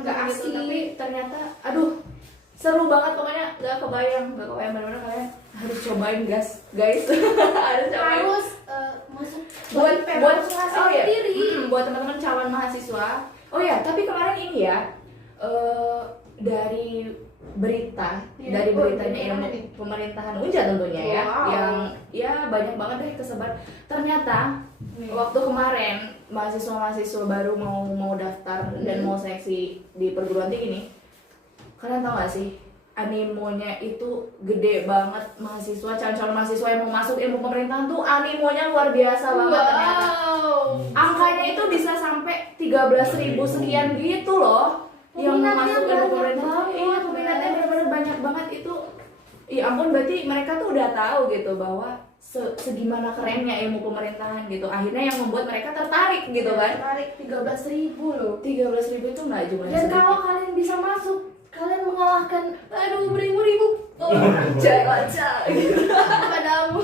Nggak asik, tapi ternyata aduh seru banget pokoknya. Nggak kebayang benar-benar, kalian harus cobain guys. Harus cobain. Harus masuk buat diri. Buat teman-teman calon mahasiswa. Oh ya, tapi kemarin ini ya, dari berita, dari beritanya ilmu pemerintahan Unja tentunya ya, yang ya banyak banget deh kesebar. Ternyata waktu kemarin mahasiswa baru mau daftar dan mau seleksi di perguruan tinggi nih, kalian tau gak sih, animonya itu gede banget. Calon mahasiswa yang mau masuk ilmu pemerintahan tuh animonya luar biasa banget. Ternyata angkanya itu bisa sampai 13.000 sekian gitu loh yang masuk ilmu pemerintahan. Iya, peminatnya benar-benar banyak banget itu. Ya ampun, berarti mereka tuh udah tahu gitu bahwa segimana kerennya ilmu pemerintahan gitu. Akhirnya yang membuat mereka tertarik gitu kan. Tertarik. 13.000 loh. 13.000 itu nggak cuma dan sedikit. kalau kalian bisa masuk, kalian mengalahkan beribu-ribu Baca gitu. padamu.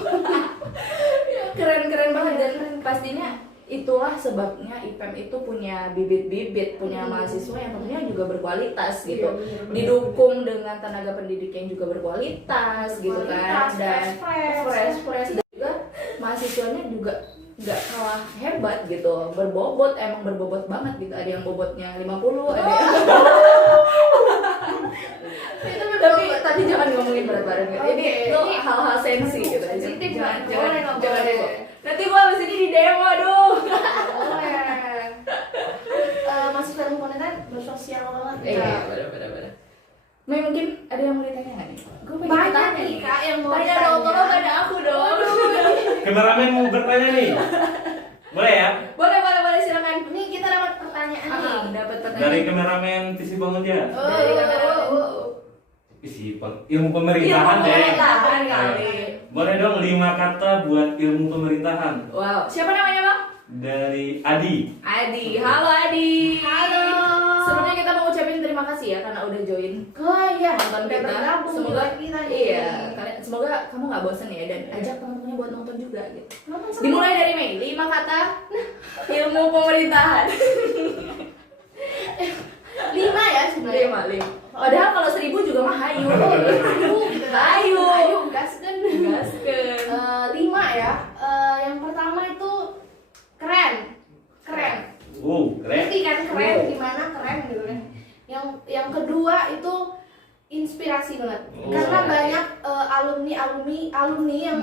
Keren banget. Dan pastinya itulah sebabnya IPM itu punya bibit-bibit, punya mahasiswa yang tentunya juga berkualitas gitu. Didukung dengan tenaga pendidik yang juga berkualitas gitu kan, dan fresh dan juga mahasiswanya juga nggak kalah hebat gitu, emang berbobot banget gitu. Ada yang bobotnya 50, ada yang tapi jangan ngomongin berat-berat gitu. Ini hal-hal sensi gitu. Jangan. Nanti gua abis ini di demo, aduh. Masuk dalam konten bersosial banget. Iya, benar. Mungkin ada yang mau ditanya nggak nih? Gue Banyak nih Kak yang mau tanya ditanya. dong, tolong tanya aku dong. Kameramen mau bertanya nih. Boleh ya? Boleh, silakan. Ini kita dapat pertanyaan nih. Dapat Dari pertanyaan. kameramen Tisi Bangunja. Dari kameramen. Ilmu pemerintahan deh. Pemerintahan kali. Boleh dong 5 kata buat ilmu pemerintahan. Wow, siapa namanya bang? Dari Adi. Halo Adi. Halo. Sebelumnya kita mau ucapin terima kasih ya karena udah join Oh iya, nonton udah kita. bergabung Semoga kita nih. iya, semoga kamu nggak bosen ya, dan ajak teman-temannya buat nonton juga gitu. Nonton sama- Dimulai dari Mei, 5 kata ilmu pemerintahan. 5 ya sebenarnya. 5. Padahal kalau 1000 juga mah hayu. Hayu, gaskeun. Gaskeun. 5 ya. Yang pertama itu keren. Keren. Ngerti kan keren gimana keren gitu kan. Yang kedua itu inspirasi banget Oh. karena banyak alumni yang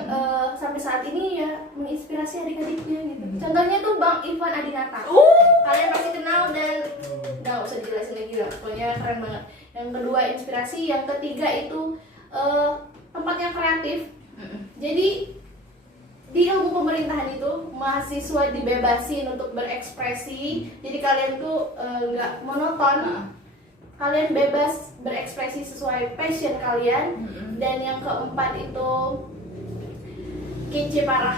sampai saat ini ya menginspirasi adik-adiknya gitu. Contohnya tuh Bang Ivan Adinata. Kalian pasti kenal dan nggak usah dijelasin lagi lah. Pokoknya keren banget. Yang kedua inspirasi, yang ketiga itu tempat yang kreatif. Jadi di ilmu pemerintahan itu mahasiswa dibebasin untuk berekspresi. Jadi kalian tuh nggak monoton. Kalian bebas berekspresi sesuai passion kalian. Dan yang keempat itu kece parah.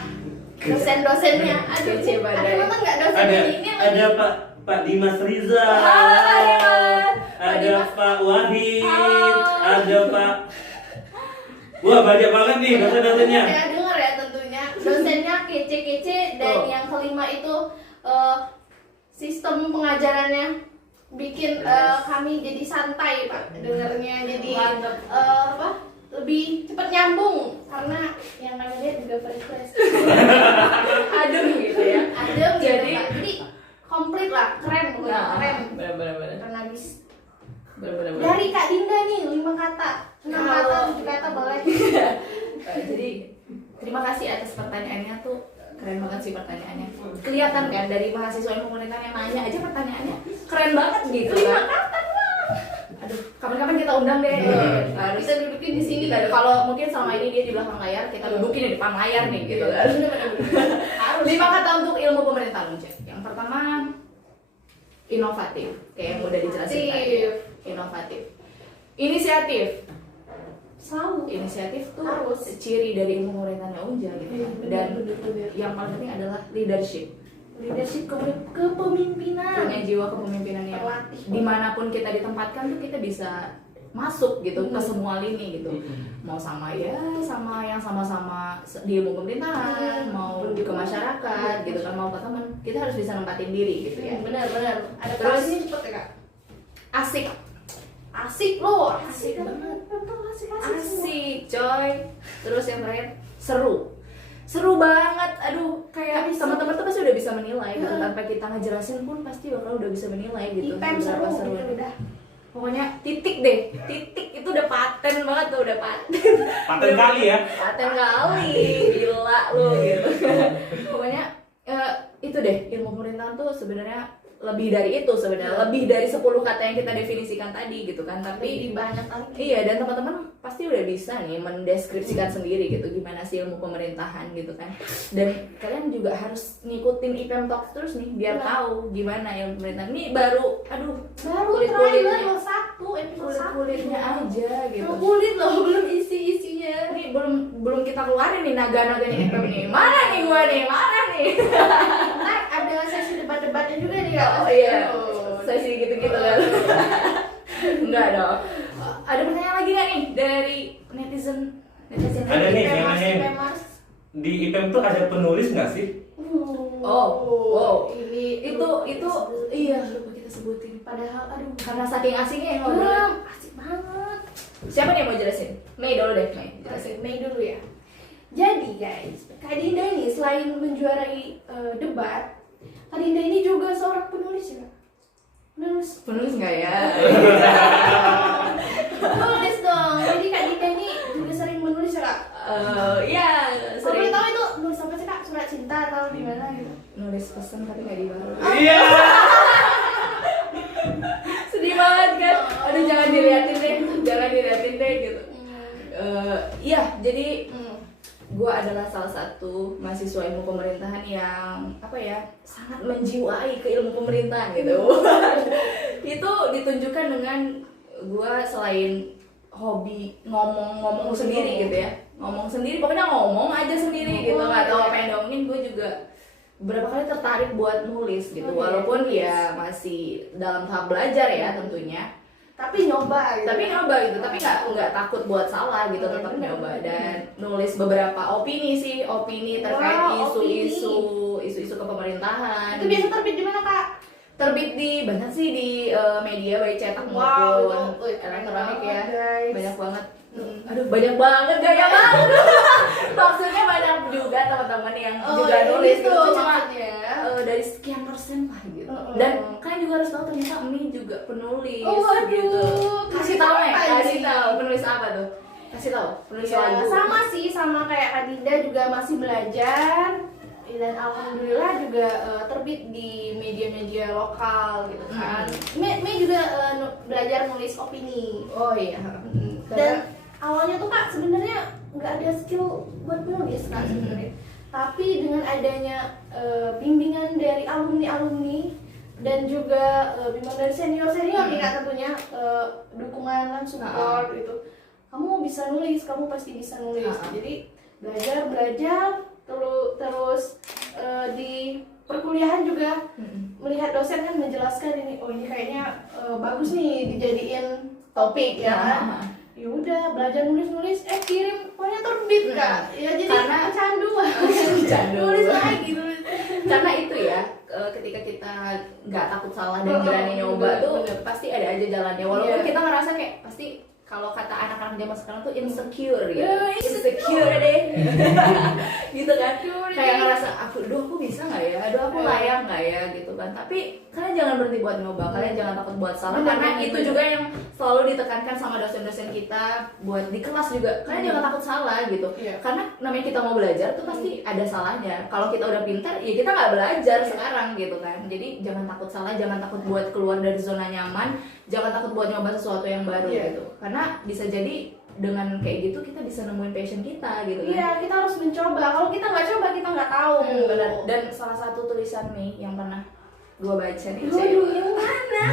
Dosen-dosennya, aduh, Kece badai. ada nonton nggak dosen Ada ini? ada Pak Dimas Rizal. Halo, Pak Dimas. Pak Ada Dimas. Pak Wahid. Halo. Ada Pak. Wah, banyak banget nih dosen-dosennya. Ya dengar ya tentunya. Dosennya kece-kece dan Oh. yang kelima itu sistem pengajarannya bikin kami jadi santai Pak dengarnya, jadi Mantap. lebih cepat nyambung karena yang kami lihat juga first class. Adem gitu ya. Adem gitu, Jadi- Pak. Jadi komplit lah, keren pokoknya, keren. Benar-benar. Keren habis. Benar-benar. Dari Kak Dinda nih 5 kata, 6 kata, 7 kata boleh. Jadi terima kasih atas pertanyaannya tuh, keren banget sih pertanyaannya. Kelihatan kan dari mahasiswa ilmu pemerintahan yang nanya aja pertanyaannya keren banget gitu kan. Aduh, kapan-kapan kita undang deh. Harus Kita dudukin di sini. kalau mungkin selama ini dia di belakang layar, kita dudukin di depan layar nih gitu kan. Harus. 5 kata untuk ilmu pemerintahan Unce. Yang pertama inovatif, kayak yang udah dijelasin tadi. Inovatif. Inisiatif. Selalu. Inisiatif tuh Harus. ciri dari ilmu pemerintahannya Unja gitu. Iya, Dan bener. yang paling penting adalah leadership. Leadership kepemimpinan. Punya jiwa kepemimpinan yang Terlatih. dimanapun kita ditempatkan tuh kita bisa masuk gitu ke semua lini gitu. Mau sama yang sama-sama di ilmu pemerintahan, mau ke masyarakat gitu kan, mau ke teman, kita harus bisa nempatin diri gitu ya. Benar. Ada Terus- ini cepet ya Kak. Asik, Asik loh, Asik kan? banget. Asik. asik coy. Terus yang terakhir seru banget. Aduh, kayak teman-teman tuh pasti udah bisa menilai gitu. Tanpa kita ngejelasin pun pasti bakal udah bisa menilai gitu. IPM seru seberapa gitu serunya. udah. Pokoknya titik itu udah paten banget tuh, udah paten. Paten kali ya. Paten kali, gila lu gitu. Pokoknya itu deh, ilmu pemerintahan tuh sebenarnya lebih dari itu sebenarnya, lebih dari 10 kata yang kita definisikan tadi gitu kan. Tapi Tapi di banyak kali. iya, dan teman-teman pasti udah bisa nih mendeskripsikan sendiri gitu gimana sih ilmu pemerintahan gitu kan. Dan kalian juga harus ngikutin IPM Talks terus nih biar Iya. tahu gimana ilmu pemerintahan. Ini baru Baru kulit-kulitnya. trailer 1 episode 1. Kulit-kulitnya aja gitu. Kulit loh, belum isi-isinya. Ini belum kita keluarin nih naga-naganya IPM nih. Mana nih gua nih? Mana nih? Ntar ada sesi debat-debatnya juga nih Kak. Oh iya. Sesi gitu-gitu kan. Enggak dong. Ada pertanyaan lagi nggak nih dari netizen? Ada nih yang Pemars, nanyain. Pemars. Di IPM tuh ada penulis nggak sih? Oh. Ini Itu iya lupa kita sebutin. padahal aduh Karena saking asiknya yang ngobrol. asik banget. Siapa nih yang mau jelasin? Mei dulu deh, Mei. Jelasin Mei dulu ya. Jadi guys, Kak Dinda ini selain menjuarai debat, Kak Dinda ini juga seorang penulis ya. Penulis nggak ya? Nulis dong. Jadi Kak Dinda ini juga sering menulis ya Kak. Iya, Kalau sering boleh tahu itu nulis apa sih Kak? Surat cinta atau gimana gitu? nulis pesan tapi nggak dibalas. Iya. Sedih banget kan? Aduh jangan diliatin deh gitu. Iya, jadi gue adalah salah satu mahasiswa ilmu pemerintahan yang sangat menjiwai ke ilmu pemerintahan gitu. Itu ditunjukkan dengan gue selain hobi ngomong sendiri gitu ya, pokoknya ngomong aja sendiri gitu, nggak tahu apa yang diomongin. Gue juga beberapa kali tertarik buat nulis gitu, walaupun ya masih dalam tahap belajar ya tentunya. Tapi nyoba gitu. Tapi nggak takut buat salah gitu, tetap nyoba dan nulis beberapa opini terkait Wow, isu-isu kepemerintahan. Itu biasa terbit di mana Kak? Terbit di banyak sih di media baik cetak Wow, maupun itu elektronik ya, guys. banyak banget. Aduh banyak banget, gaya banget. Maksudnya banyak juga teman-teman yang juga nulis gitu, gitu, cuma maksudnya. dari sekian persen lah gitu. Dan kalian juga harus tahu ternyata Emi juga penulis Oh, aduh. gitu. Kasih tahu ya, kasih tahu. Kasih tahu, penulis Ya, lagu. sama sih, sama kayak Kak Dinda juga masih belajar. Dan alhamdulillah juga terbit di media-media lokal gitu kan. Mei juga belajar nulis opini. Oh iya. Dan awalnya tuh Kak sebenarnya nggak ada skill buat nulis Kak sebenarnya. Tapi dengan adanya bimbingan dari alumni-alumni dan juga bimbingan dari senior-senior nih Kak tentunya, dukungan kan, support gitu. Kamu bisa nulis, kamu pasti bisa nulis. Jadi belajar terus di perkuliahan juga melihat dosen kan menjelaskan ini, oh ini kayaknya bagus nih dijadiin topik ya kan. Ya udah belajar nulis kirim pokoknya terbit Kak. Ya jadi Karena kecanduan. Nulis lagi. Karena itu ya, ketika kita nggak takut salah dan berani nyoba tuh bener. pasti ada aja jalannya. Walaupun Iya. kita ngerasa kayak pasti, kalau kata anak-anak zaman sekarang tuh insecure gitu. Insecure. deh. Gitu kan. Kayak ngerasa aku bisa nggak ya? Aku layak nggak ya gitu kan. Tapi kalian jangan berhenti buat nyoba. Kalian jangan takut buat salah, Bener, karena bener, itu bener. juga yang selalu ditekankan sama dosen-dosen kita buat di kelas juga. Kalian jangan takut salah gitu. Iya. Karena namanya kita mau belajar tuh pasti ada salahnya. Kalau kita udah pintar, ya kita nggak belajar sekarang gitu kan. Jadi jangan takut salah, jangan takut buat keluar dari zona nyaman, jangan takut buat nyoba sesuatu yang baru gitu. Karena bisa jadi dengan kayak gitu kita bisa nemuin passion kita gitu kan. Iya, kita harus mencoba. Kalau kita nggak coba, kita nggak tahu. Benar. Dan salah satu tulisan nih yang pernah gua baca nih, Waduh, yang mana?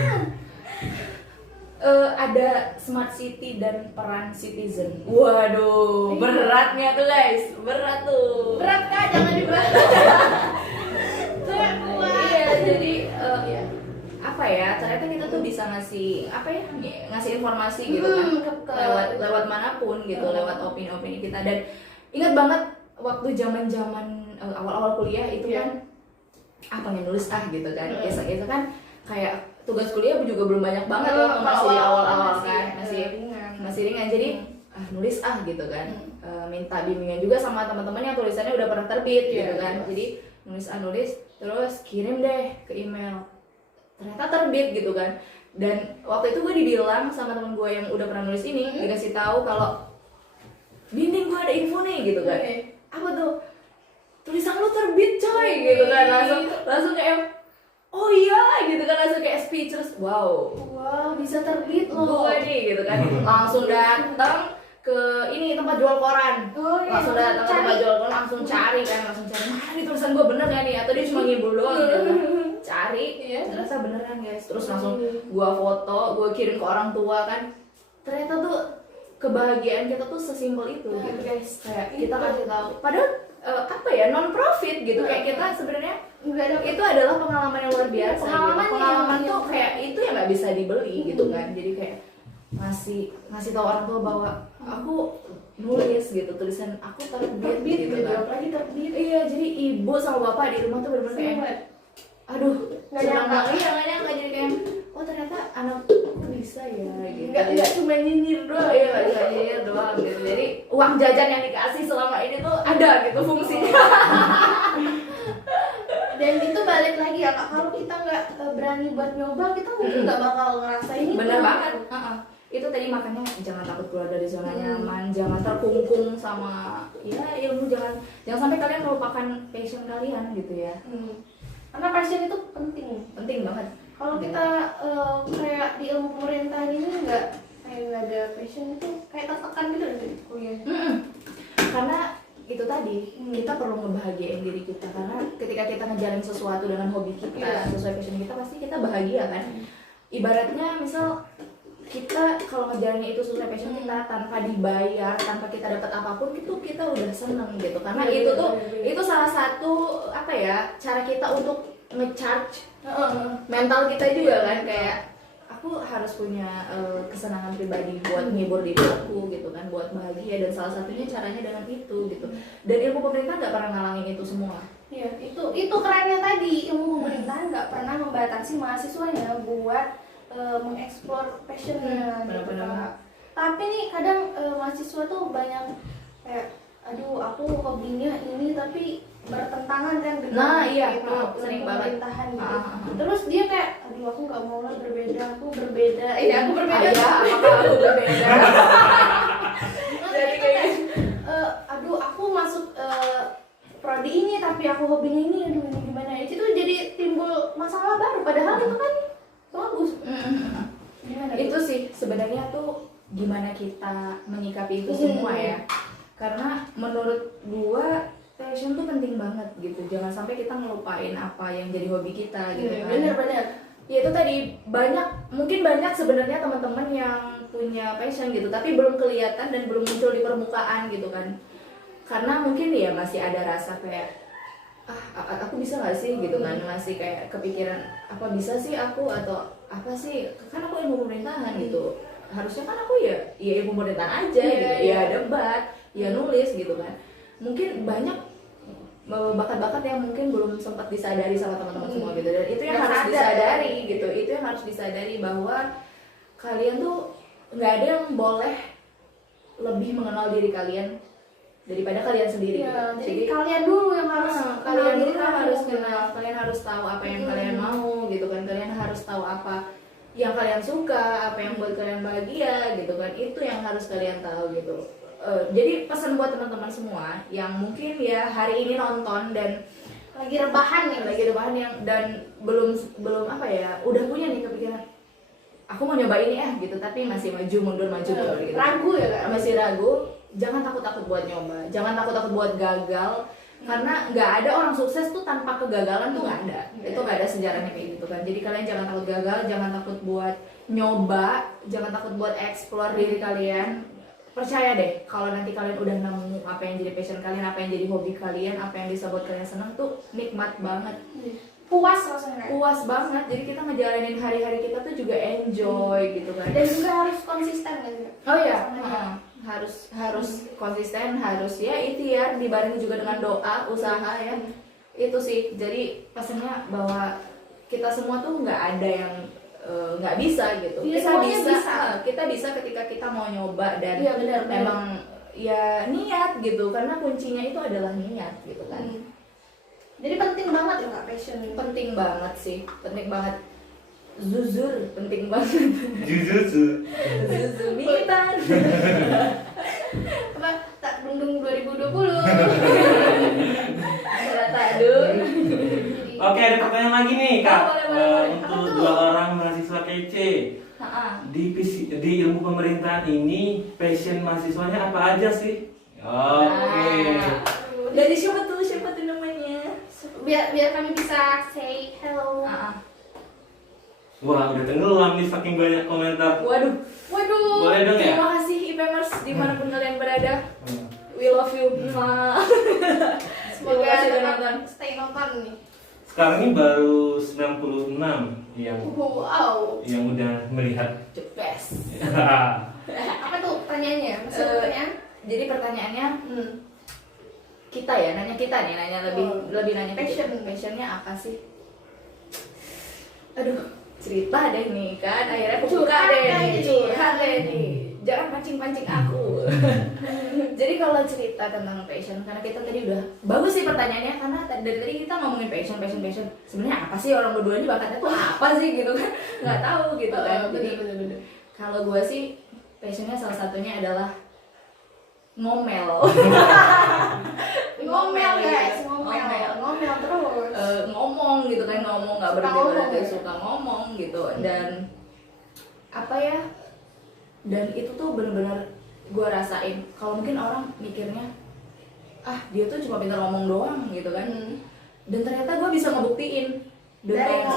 ada smart city dan peran citizen. Waduh, beratnya tuh guys, berat tuh. Berat Kak, jangan dibahas. Iya, jadi ya, apa ya, ternyata kita tuh bisa ngasih ngasih informasi gitu kan, lewat manapun gitu, lewat opini-opini kita. Dan ingat banget waktu zaman awal-awal kuliah itu kan pengen nulis gitu kan, itu kan kayak tugas kuliah juga belum banyak banget tuh, masih awal-awal kan, masih ringan. Jadi nulis gitu kan, minta bimbingan juga sama teman-teman yang tulisannya udah pernah terbit gitu kan. Jadi nulis terus kirim deh ke email, ternyata terbit gitu kan. Dan waktu itu gue dibilang sama temen gue yang udah pernah nulis ini, dikasih tahu kalau bimbing gue ada info nih gitu kan. Apa tuh? Tulisan lu terbit coy gitu kan. Langsung kayak oh iya gitu kan, langsung kayak speechless. Wow, bisa terbit loh. gue nih gitu kan. Langsung datang ke ini tempat jual koran. Langsung datang ke tempat jual koran, langsung cari mana nih tulisan gue bener gak nih, atau dia cuma ngibul doang gitu kan. Cari, ternyata beneran guys. Terus langsung gue foto, gue kirim ke orang tua kan. Ternyata tuh kebahagiaan kita tuh sesimpel itu gitu guys. Kayak kita kasih tahu, padahal non profit gitu, kayak kita sebenarnya itu adalah pengalaman yang luar biasa. Pengalaman tuh kayak itu yang nggak bisa dibeli gitu kan. Jadi kayak ngasih tahu orang tua bahwa aku nulis gitu, tulisan aku terbit gitu kan. Lagi terbit. Iya, jadi ibu sama bapak di rumah tuh bener-bener kayak aduh, nggak nyangka. Jadi kayak oh ternyata anakku bisa ya gitu. Nggak cuma nyinyir doang. Iya, nggak bisa nyinyir doang gitu. Jadi uang jajan yang dikasih selama ini tuh ada gitu fungsinya. Dan itu balik lagi ya Kak, kalau kita nggak berani buat nyoba, kita mungkin nggak bakal ngerasain itu. Bener banget. Itu tadi makanya jangan takut keluar dari zona nyaman, jangan terkungkung sama ilmu, jangan sampai kalian melupakan passion kalian gitu ya. Karena passion itu penting banget. Kalau kita kayak di ilmu pemerintahan ini nggak ada passion, itu kayak tertekan gitu dari kuliah. Karena itu tadi kita perlu ngebahagiain diri kita, karena ketika kita ngejalin sesuatu dengan hobi kita sesuai passion kita, pasti kita bahagia kan. Ibaratnya misal kita kalau ngejalanin itu sesuai passion kita tanpa dibayar, tanpa kita dapat apapun, itu kita udah seneng gitu. Karena itu salah satu cara kita untuk ngecharge mental kita juga kan. Kayak aku harus punya kesenangan pribadi buat nghibur diri aku gitu kan, buat bahagia, dan salah satunya caranya dengan itu gitu. Dan ilmu pemerintah nggak pernah ngalangin itu semua. Iya, itu kerennya tadi, ilmu pemerintahan nggak pernah membatasi mahasiswanya buat mengeksplor passionnya gitu Kak. Tapi nih kadang mahasiswa tuh banyak kayak aduh aku hobinya ini tapi bertentangan kan dengan sering banget pemerintahan gitu. Terus dia kayak aduh aku nggak mau lah berbeda. Apakah aku berbeda? gimana kita menyikapi itu semua ya. Karena menurut gua passion tuh penting banget gitu. Jangan sampai kita ngelupain apa yang jadi hobi kita gitu kan. Bener-bener. Ya itu tadi mungkin banyak sebenarnya teman-teman yang punya passion gitu, tapi belum kelihatan dan belum muncul di permukaan gitu kan. Karena mungkin ya masih ada rasa kayak aku bisa nggak sih gitu kan, masih kayak kepikiran apa bisa sih aku atau apa sih, kan aku ilmu pemerintahan gitu, harusnya kan aku ya ilmu pemerintahan aja gitu, ya debat, ya nulis gitu kan. Mungkin banyak bakat-bakat yang mungkin belum sempat disadari sama teman-teman semua gitu, dan itu yang harus disadari gitu, itu yang harus disadari bahwa kalian tuh nggak ada yang boleh lebih mengenal diri kalian daripada kalian sendiri. Ya, gitu. jadi kalian dulu yang harus kalian dulu harus kenal, kalian harus tahu apa yang kalian mau gitu kan, kalian harus tahu apa yang kalian suka, apa yang buat kalian bahagia gitu kan, itu yang harus kalian tahu gitu. Jadi pesan buat teman-teman semua yang mungkin ya hari ini nonton dan lagi rebahan yang dan belum apa ya, udah punya nih kepikiran aku mau nyoba ini gitu, tapi masih maju mundur gitu. Ragu ya kan? Masih ragu. Jangan takut-takut buat nyoba, jangan takut-takut buat gagal, karena nggak ada orang sukses tuh tanpa kegagalan tuh nggak ada, itu nggak ada sejarahnya kayak gitu kan. Jadi kalian jangan takut gagal, jangan takut buat nyoba, jangan takut buat explore diri kalian. Percaya deh, kalau nanti kalian udah nemu apa yang jadi passion kalian, apa yang jadi hobi kalian, apa yang bisa buat kalian seneng tuh nikmat banget, puas rasanya, puas banget. Jadi kita ngejalanin hari-hari kita tuh juga enjoy gitu kan. Dan juga harus konsisten kan? Oh iya, harus konsisten, harus ya ikhtiar dibarengi juga dengan doa, usaha ya. Itu sih. Jadi pesannya bahwa kita semua tuh nggak ada yang nggak bisa gitu. Kita bisa ketika kita mau nyoba dan memang ya niat gitu. Karena kuncinya itu adalah niat gitu kan. Jadi penting banget ya Kak passion. Penting banget sih, penting banget. Zuzur penting banget. Zuzumitan. Apa tak dungdung 2020. Oke, ada pertanyaan lagi nih Kak. Boleh. Untuk dua orang mahasiswa kece di ilmu pemerintahan ini, passion mahasiswanya apa aja sih? Oke. Dari siapa tuh namanya? Biar kami bisa say hello. Wah, udah tenggelam nih saking banyak komentar. Waduh. Boleh dong ya? Terima kasih IPMers dimanapun kalian berada. We love you. Semoga sudah nonton. Stay nonton nih. Sekarang ini baru 96 yang Wow. yang udah melihat. The best. Apa tuh pertanyaannya? Masih ada pertanyaan? Jadi pertanyaannya kita ya, nanya lebih nanya passionnya apa sih? Aduh, cerita deh nih kan, akhirnya aku buka deh, curhat deh nih. Jangan pancing-pancing aku. Jadi kalau cerita tentang passion, karena kita tadi udah bagus sih pertanyaannya, karena dari tadi kita ngomongin passion. Sebenarnya apa sih orang berdua ini bakatnya tuh apa sih gitu kan? Nggak tahu gitu kan. Jadi kalau gue sih passionnya salah satunya adalah ngomel. Ngomel guys, ngomel terus. Ngomong gitu kan, nggak berhenti, suka ngomong gitu. Dan apa ya? Dan itu tuh benar-benar gue rasain. Kalau mungkin orang mikirnya dia tuh cuma pintar ngomong doang gitu kan. Dan ternyata gue bisa ngebuktiin dengan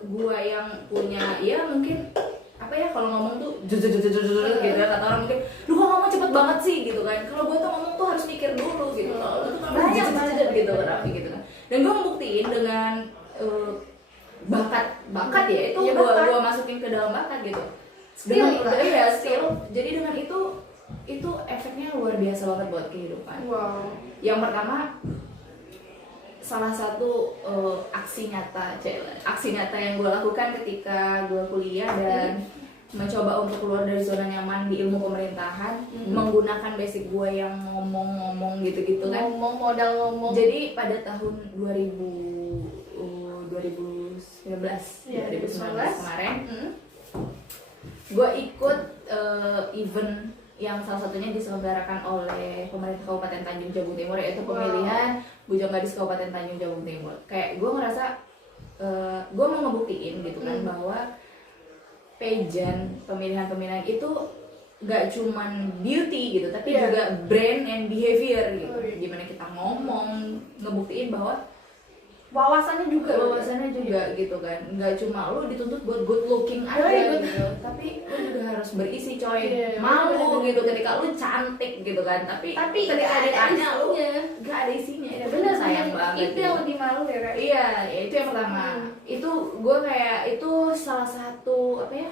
gue yang punya ya mungkin apa ya, kalau ngomong tuh gitu kan, kata orang mungkin lu kok ngomong cepet banget sih gitu kan. Kalau gue tuh ngomong tuh harus mikir dulu gitu. Kalau lu tuh banyak gitu rapi gitu kan. Dan gue ngebuktiin dengan bakat ya, itu gue masukin ke dalam bakat gitu. Skill. Jadi dengan itu efeknya luar biasa banget buat kehidupan. Wow. Yang pertama, salah satu aksi nyata yang gue lakukan ketika gue kuliah dan mencoba untuk keluar dari zona nyaman di ilmu pemerintahan, menggunakan basic gue yang ngomong gitu kan. Modal ngomong. Jadi pada tahun 2019 kemarin, gue ikut event yang salah satunya diselenggarakan oleh pemerintah Kabupaten Tanjung Jabung Timur, yaitu pemilihan Bujang Gadis Kabupaten Tanjung Jabung Timur. Kayak gue ngerasa gue mau ngebuktiin gitu kan bahwa pageant pemilihan itu nggak cuman beauty gitu, tapi Iya. juga brand and behavior gitu. Oh, iya. Gimana kita ngomong, ngebuktiin bahwa Wawasannya juga. wawasannya juga gitu kan, nggak cuma lu dituntut buat good looking aja Iya, gitu, tapi lu juga harus berisi coy. Iya, Malu bener-bener. gitu ketika lu cantik gitu kan, tapi ketika nggak ada ditanya lu isinya. nggak ada isinya. Ya, Itu bener sayang bener. banget Itu gitu. yang lebih malu ya Kak. Iya, ya itu yang pertama. Itu gue kayak itu salah satu apa ya,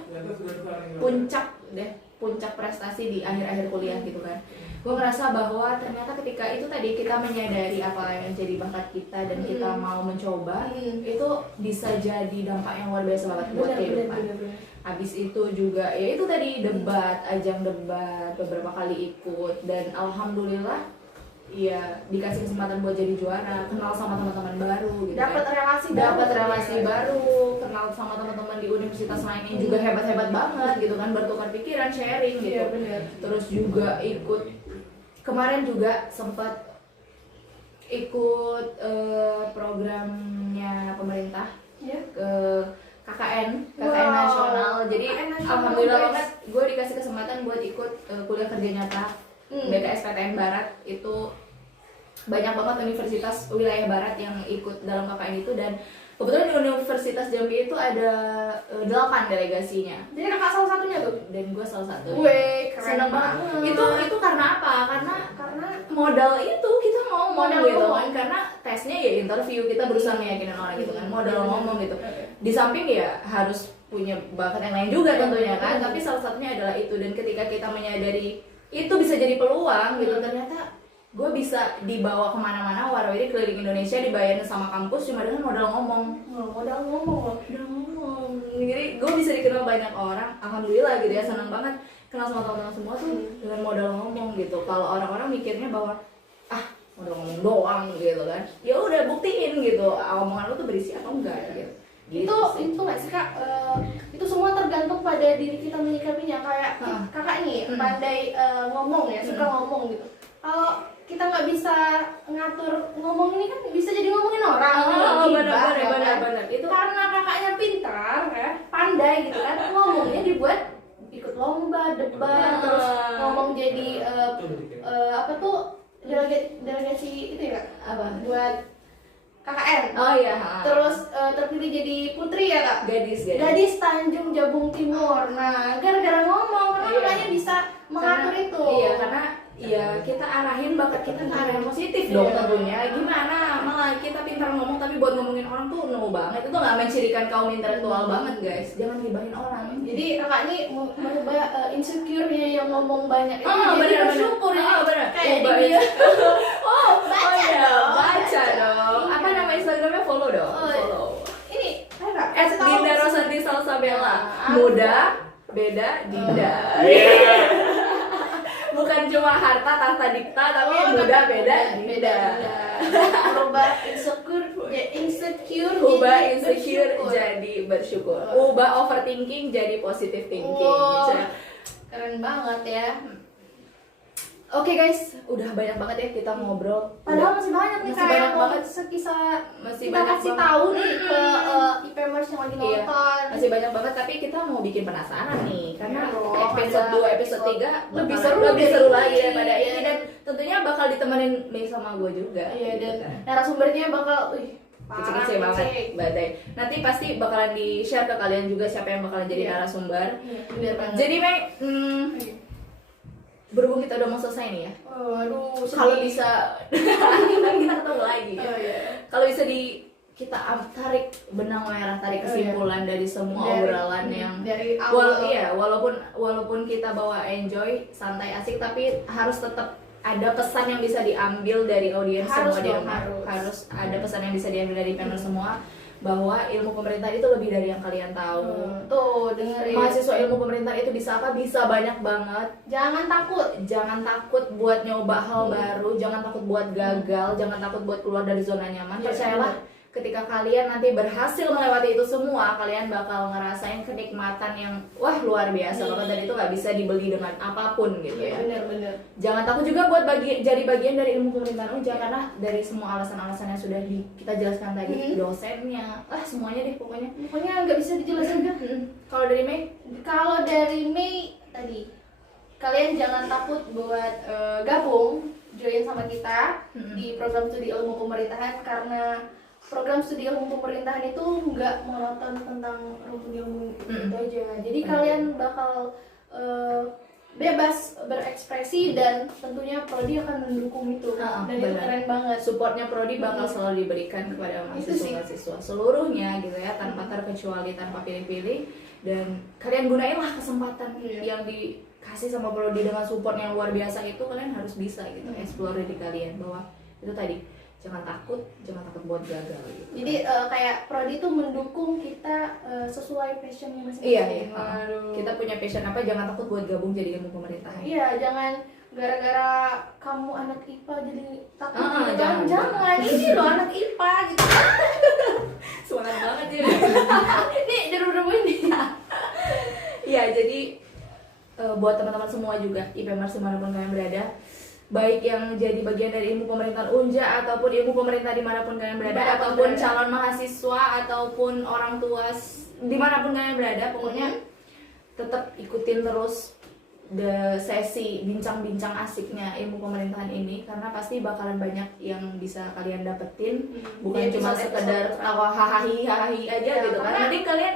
puncak prestasi di akhir-akhir kuliah gitu kan. Gue ngerasa bahwa ternyata ketika itu tadi kita menyadari apa yang jadi bakat kita dan kita mau mencoba, itu bisa jadi dampak yang luar biasa banget buat kehidupan. Habis itu juga ya itu tadi debat, ajang debat beberapa kali ikut, dan alhamdulillah ya dikasih kesempatan buat jadi juara, kenal sama teman-teman baru gitu Dapat kan. relasi Dapat baru. relasi baru, kenal sama teman-teman di universitas lain yang juga hebat-hebat banget gitu kan, bertukar pikiran, sharing gitu. Iya benar. Terus juga ikut, kemarin juga sempat ikut programnya pemerintah Iya. ke KKN Wow. nasional. Jadi KKN nasional, alhamdulillah guys. banget gue dikasih kesempatan buat ikut kuliah kerja nyata BKSPTN Barat. Itu banyak banget universitas wilayah barat yang ikut dalam KKN itu, dan kebetulan di Universitas Jambi itu ada 8 delegasinya, Jadi kakak salah satunya tuh. dan gue salah satu. Gue keren Seneng banget. Itu karena apa? Karena modal itu kita ngomong Modal gitu ngomong. kan, karena tesnya ya interview, kita berusaha meyakinkan orang gitu kan, modal ngomong gitu. Di samping ya harus punya bakat yang lain juga tentunya kan, tapi salah satunya adalah itu. Dan ketika kita menyadari itu bisa jadi peluang gitu, ternyata gue bisa dibawa kemana-mana, warawiri keliling Indonesia, dibayarin sama kampus cuma dengan modal ngomong. Modal ngomong loh. Modal ngomong. Jadi gue bisa dikenal banyak orang, alhamdulillah gitu ya, senang banget kenal sama teman-teman semua tuh dengan modal ngomong gitu. Kalau orang-orang mikirnya bahwa modal ngomong doang gitu kan, ya udah buktiin gitu omongan lu tuh berisi atau enggak gitu. Itu nggak sih Kak, itu semua tergantung pada diri kita menyikapinya. Kayak kakak nih pandai ngomong ya, suka ngomong gitu. Kalau kita nggak bisa ngatur ngomong ini kan bisa jadi ngomongin orang. Gibah, ya kan? benar itu. Karena kakaknya pintar ya, pandai gitu kan, ngomongnya dibuat ikut lomba, debat, terus ngomong jadi apa tuh delegasi itu ya Kak? Apa? Buat KKN. Oh iya. Terus terpilih jadi putri ya Kak? Gadis. Tanjung Jabung Timur. Nah, gara-gara ngomong kan Iya. makanya bisa mengatur itu. Iya, karena ya kita arahin bakat kita ke arah yang positif dong tentunya. Gimana malah kita pintar ngomong tapi buat ngomongin orang tuh no banget. Itu nggak mencirikan kaum intelektual banget guys. Jangan gibahin orang. Jadi kakak ini merubah insecure-nya yang ngomong banyak itu Oh, jadi bener, bersyukur bener. ya. Oh, bener. Kayak Ubah dia. Baca iya, dong. baca Dong. Apa Iya. nama Instagramnya? Follow dong. Oh, Follow. Ini, ayo Kak. at kasih tahu. Dinda Rosanti Salsabella. Nah, Muda, beda, Dinda. Bukan cuma harta tahta dikta, tapi muda, beda, Dinda. Merubah insecure ya insecure Ubah jadi insecure bersyukur. jadi bersyukur. Ubah overthinking jadi positive thinking. Wow. Gitu. Keren banget ya. Oke guys, udah banyak banget ya kita ngobrol. Padahal masih banyak nih Masih kayak banyak mau banget. sekisah Masih kita banyak kasih banget. tahu nih ke IPMers yang lagi Iya, nonton. masih banyak banget, tapi kita mau bikin penasaran nih karena Iya dong, episode ada 2, episode 3 lebih lebih seru seru dari lagi ini. daripada Iya. ini, dan tentunya bakal ditemenin Mei sama gue juga. Iya, dan Gitu. narasumbernya bakal Kece-kece banget, badai. Nanti pasti bakalan di-share ke kalian juga siapa yang bakalan jadi Iya. narasumber. Biar banget. Jadi Mei, berhubung kita udah mau selesai nih ya, aduh, kalau sedih. bisa kita ketemu lagi ya. Oh, iya. Kalau bisa kita tarik benang merah, tarik kesimpulan dari semua obrolan yang dari awal. walaupun kita bawa enjoy, santai, asik, tapi harus tetap ada pesan yang bisa diambil dari audiens Harus semua di dong, rumah. harus. Harus ada pesan yang bisa diambil dari panel semua, bahwa ilmu pemerintah itu lebih dari yang kalian tahu. Tuh, dengerin. Mahasiswa ilmu pemerintah itu bisa apa? Bisa banyak banget. Jangan takut. Jangan takut buat nyoba hal baru, jangan takut buat gagal, jangan takut buat keluar dari zona nyaman. Iya, Percayalah, ketika kalian nanti berhasil melewati itu semua, kalian bakal ngerasain kenikmatan yang luar biasa banget, dan itu nggak bisa dibeli dengan apapun gitu ya. Bener-bener. Jangan takut juga buat jadi bagian dari ilmu pemerintahan UNJA, karena dari semua alasan-alasan yang sudah kita jelaskan tadi, dosennya, semuanya deh pokoknya. Pokoknya nggak bisa dijelasin kan. Kalau dari Mei, Kalau dari Mei tadi kalian jangan takut buat gabung join sama kita di program studi ilmu pemerintahan, karena program studi ilmu pemerintahan itu nggak monoton tentang ilmu itu aja. Jadi kalian bakal bebas berekspresi dan tentunya Prodi akan mendukung itu. Dan itu keren banget. Supportnya Prodi bakal selalu diberikan kepada mahasiswa-mahasiswa seluruhnya gitu ya, tanpa terkecuali, tanpa pilih-pilih. Dan kalian gunainlah kesempatan yang dikasih sama Prodi dengan support yang luar biasa itu. Kalian harus bisa gitu explore diri kalian, bahwa itu tadi, jangan takut buat gagal gitu. Jadi kayak Prodi tuh mendukung kita sesuai passionnya masing-masing. Iya. Kita punya passion apa, jangan takut buat gabung jadi ilmu pemerintahan. Iya, jangan gara-gara kamu anak IPA jadi takut gitu kan. Jangan. Ini loh anak IPA gitu. Semangat banget ya. Ini deru-deru ini. Iya, jadi buat teman-teman semua juga, IPMers dimanapun kalian berada, baik yang jadi bagian dari ilmu pemerintahan Unja ataupun ilmu pemerintah dimanapun kalian berada, ataupun calon mahasiswa ataupun orang tua dimanapun kalian berada, pokoknya tetap ikutin terus sesi bincang-bincang asiknya ilmu pemerintahan ini, karena pasti bakalan banyak yang bisa kalian dapetin, bukan cuma sekedar tawa hahaha aja gitu kan. Nanti kalian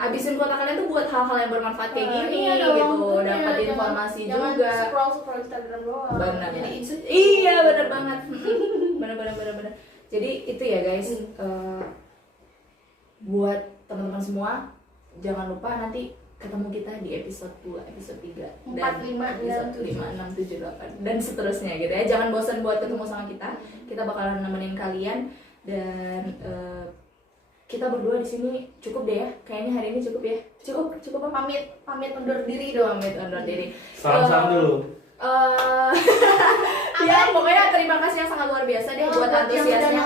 habisin kuota kalian tuh buat hal-hal yang bermanfaat kayak gini gitu, dapat informasi juga. Scroll Instagram doang. Benar. Jadi iya, benar banget. benar. Jadi itu ya guys, buat teman-teman semua, jangan lupa nanti ketemu kita di episode 2, episode 3 4, 5, 6, 7, 8 dan seterusnya gitu ya. Jangan bosan buat ketemu sama kita. Kita bakalan nemenin kalian, dan kita berdua di sini cukup deh ya. Kayaknya hari ini cukup ya. Cukup apa? Pamit undur diri doang. Pamit undur diri. Salam dulu. Ya pokoknya terima kasih yang sangat luar biasa deh buat antusiasnya.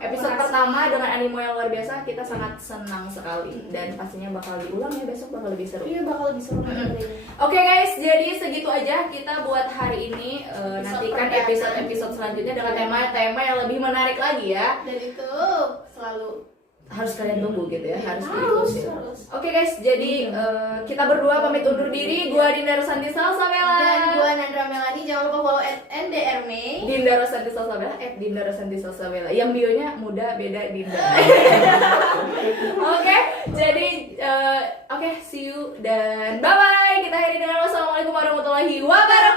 Episode pertama dengan animo yang luar biasa, kita sangat senang sekali, dan pastinya bakal diulang ya besok, bakal lebih seru. Iya, bakal lebih seru. Oke guys, jadi segitu aja kita buat hari ini. Nantikan episode selanjutnya dengan tema-tema yang lebih menarik lagi ya. Dan itu selalu harus kalian tunggu gitu ya, harus diikuti. Oke guys, jadi kita berdua pamit undur diri. Gua Dinda Rosanti Salsabella dan gua Nandra Melani. Jangan lupa follow @ndrme. Dinda Rosanti Salsabella @Dinda Rosanti Salsabella. Yang bionya muda beda Dinda. Oke, jadi see you dan bye bye. Kita akhiri dengan wassalamualaikum warahmatullahi wabarakatuh.